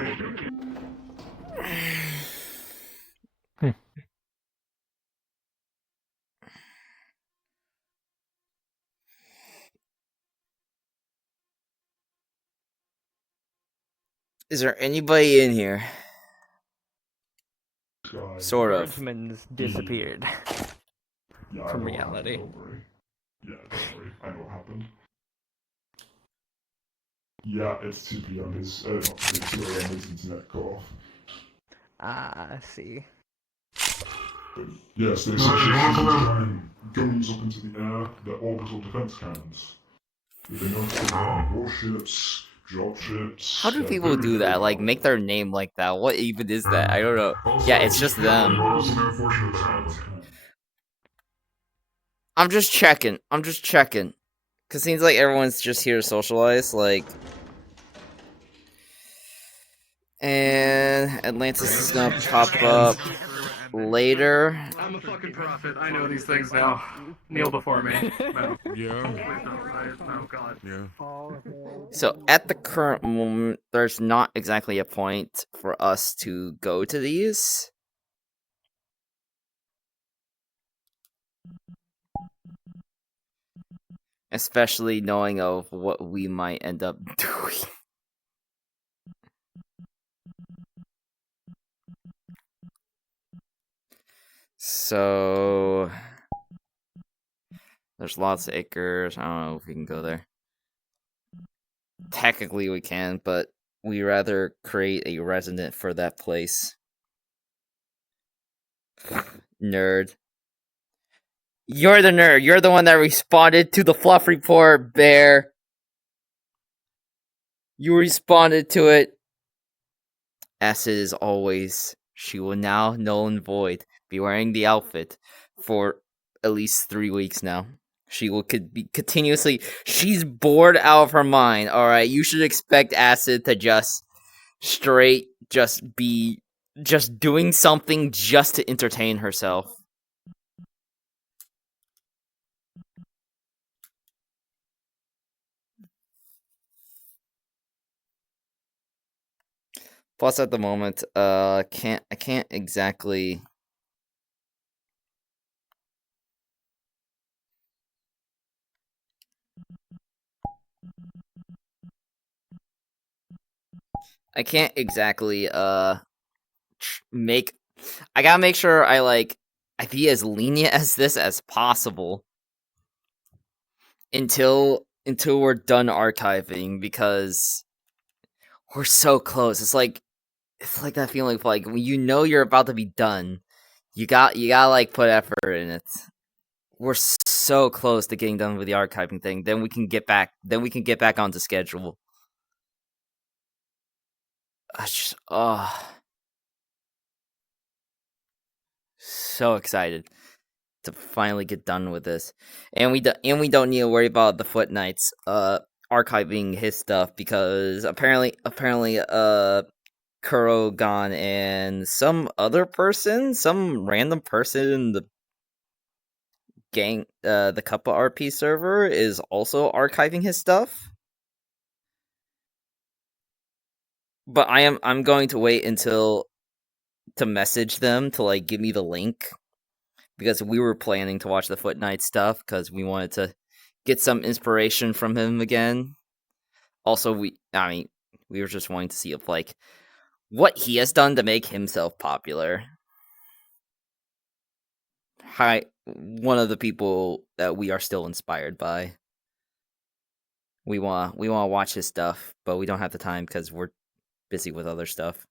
Is there anybody in here? Sort of. Frenchman's disappeared from reality. Yeah, don't worry. I know what happened. Yeah, it's 2 p.m. It's 2 a.m. His internet cut off. Ah, I see. Yes, they essentially shoot guns up into the air. They're orbital defense cannons. They've been known to bomb warships, dropships. How do people do that? Like, make their name like that? What even is that? I don't know. Yeah, it's just them. I'm just checking. Cause seems like everyone's just here to socialize, like. And Atlantis is gonna pop up later. I'm a fucking prophet. I know these things now. Kneel before me. No. Oh god. Yeah. So at the current moment, there's not exactly a point for us to go to these. Especially knowing of what we might end up doing. So there's lots of acres. I don't know if we can go there. Technically we can, but we rather create a resident for that place. Nerd. You're the nerd. You're the one that responded to the fluff report, Bear. You responded to it. As it is always, she will now, null and void, be wearing the outfit for at least 3 weeks now. She will be continuously. She's bored out of her mind. All right, you should expect Acid to just be doing something just to entertain herself. Plus, at the moment, I can't exactly. I can't exactly make. I gotta make sure I be as lenient as this as possible until we're done archiving, because we're so close. It's like that feeling of like when you know you're about to be done, you gotta like put effort in it. We're so close to getting done with the archiving thing. Then we can get back onto schedule. So excited to finally get done with this, and we don't need to worry about the Foot Knights archiving his stuff, because apparently Kurogan and some random person in the gang, the Kappa RP server, is also archiving his stuff. But I'm going to wait to message them to like give me the link, because we were planning to watch the Foot Knight stuff because we wanted to get some inspiration from him again. Also, we were just wanting to see if like what he has done to make himself popular. One of the people that we are still inspired by. We want to watch his stuff, but we don't have the time because we're busy with other stuff.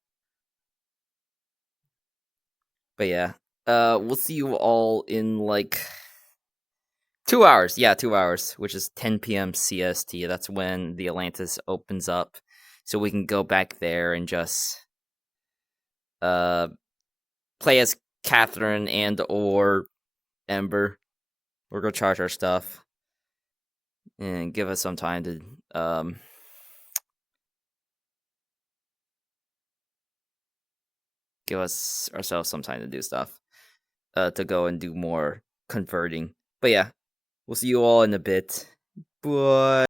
But yeah, we'll see you all in like 2 hours. Yeah, 2 hours, which is 10 p.m. CST. That's when the Atlantis opens up, so we can go back there and just play as Catherine and or Ember. We're gonna charge our stuff and give us some time to give us ourselves some time to do stuff, to go and do more converting. But yeah, we'll see you all in a bit. Bye.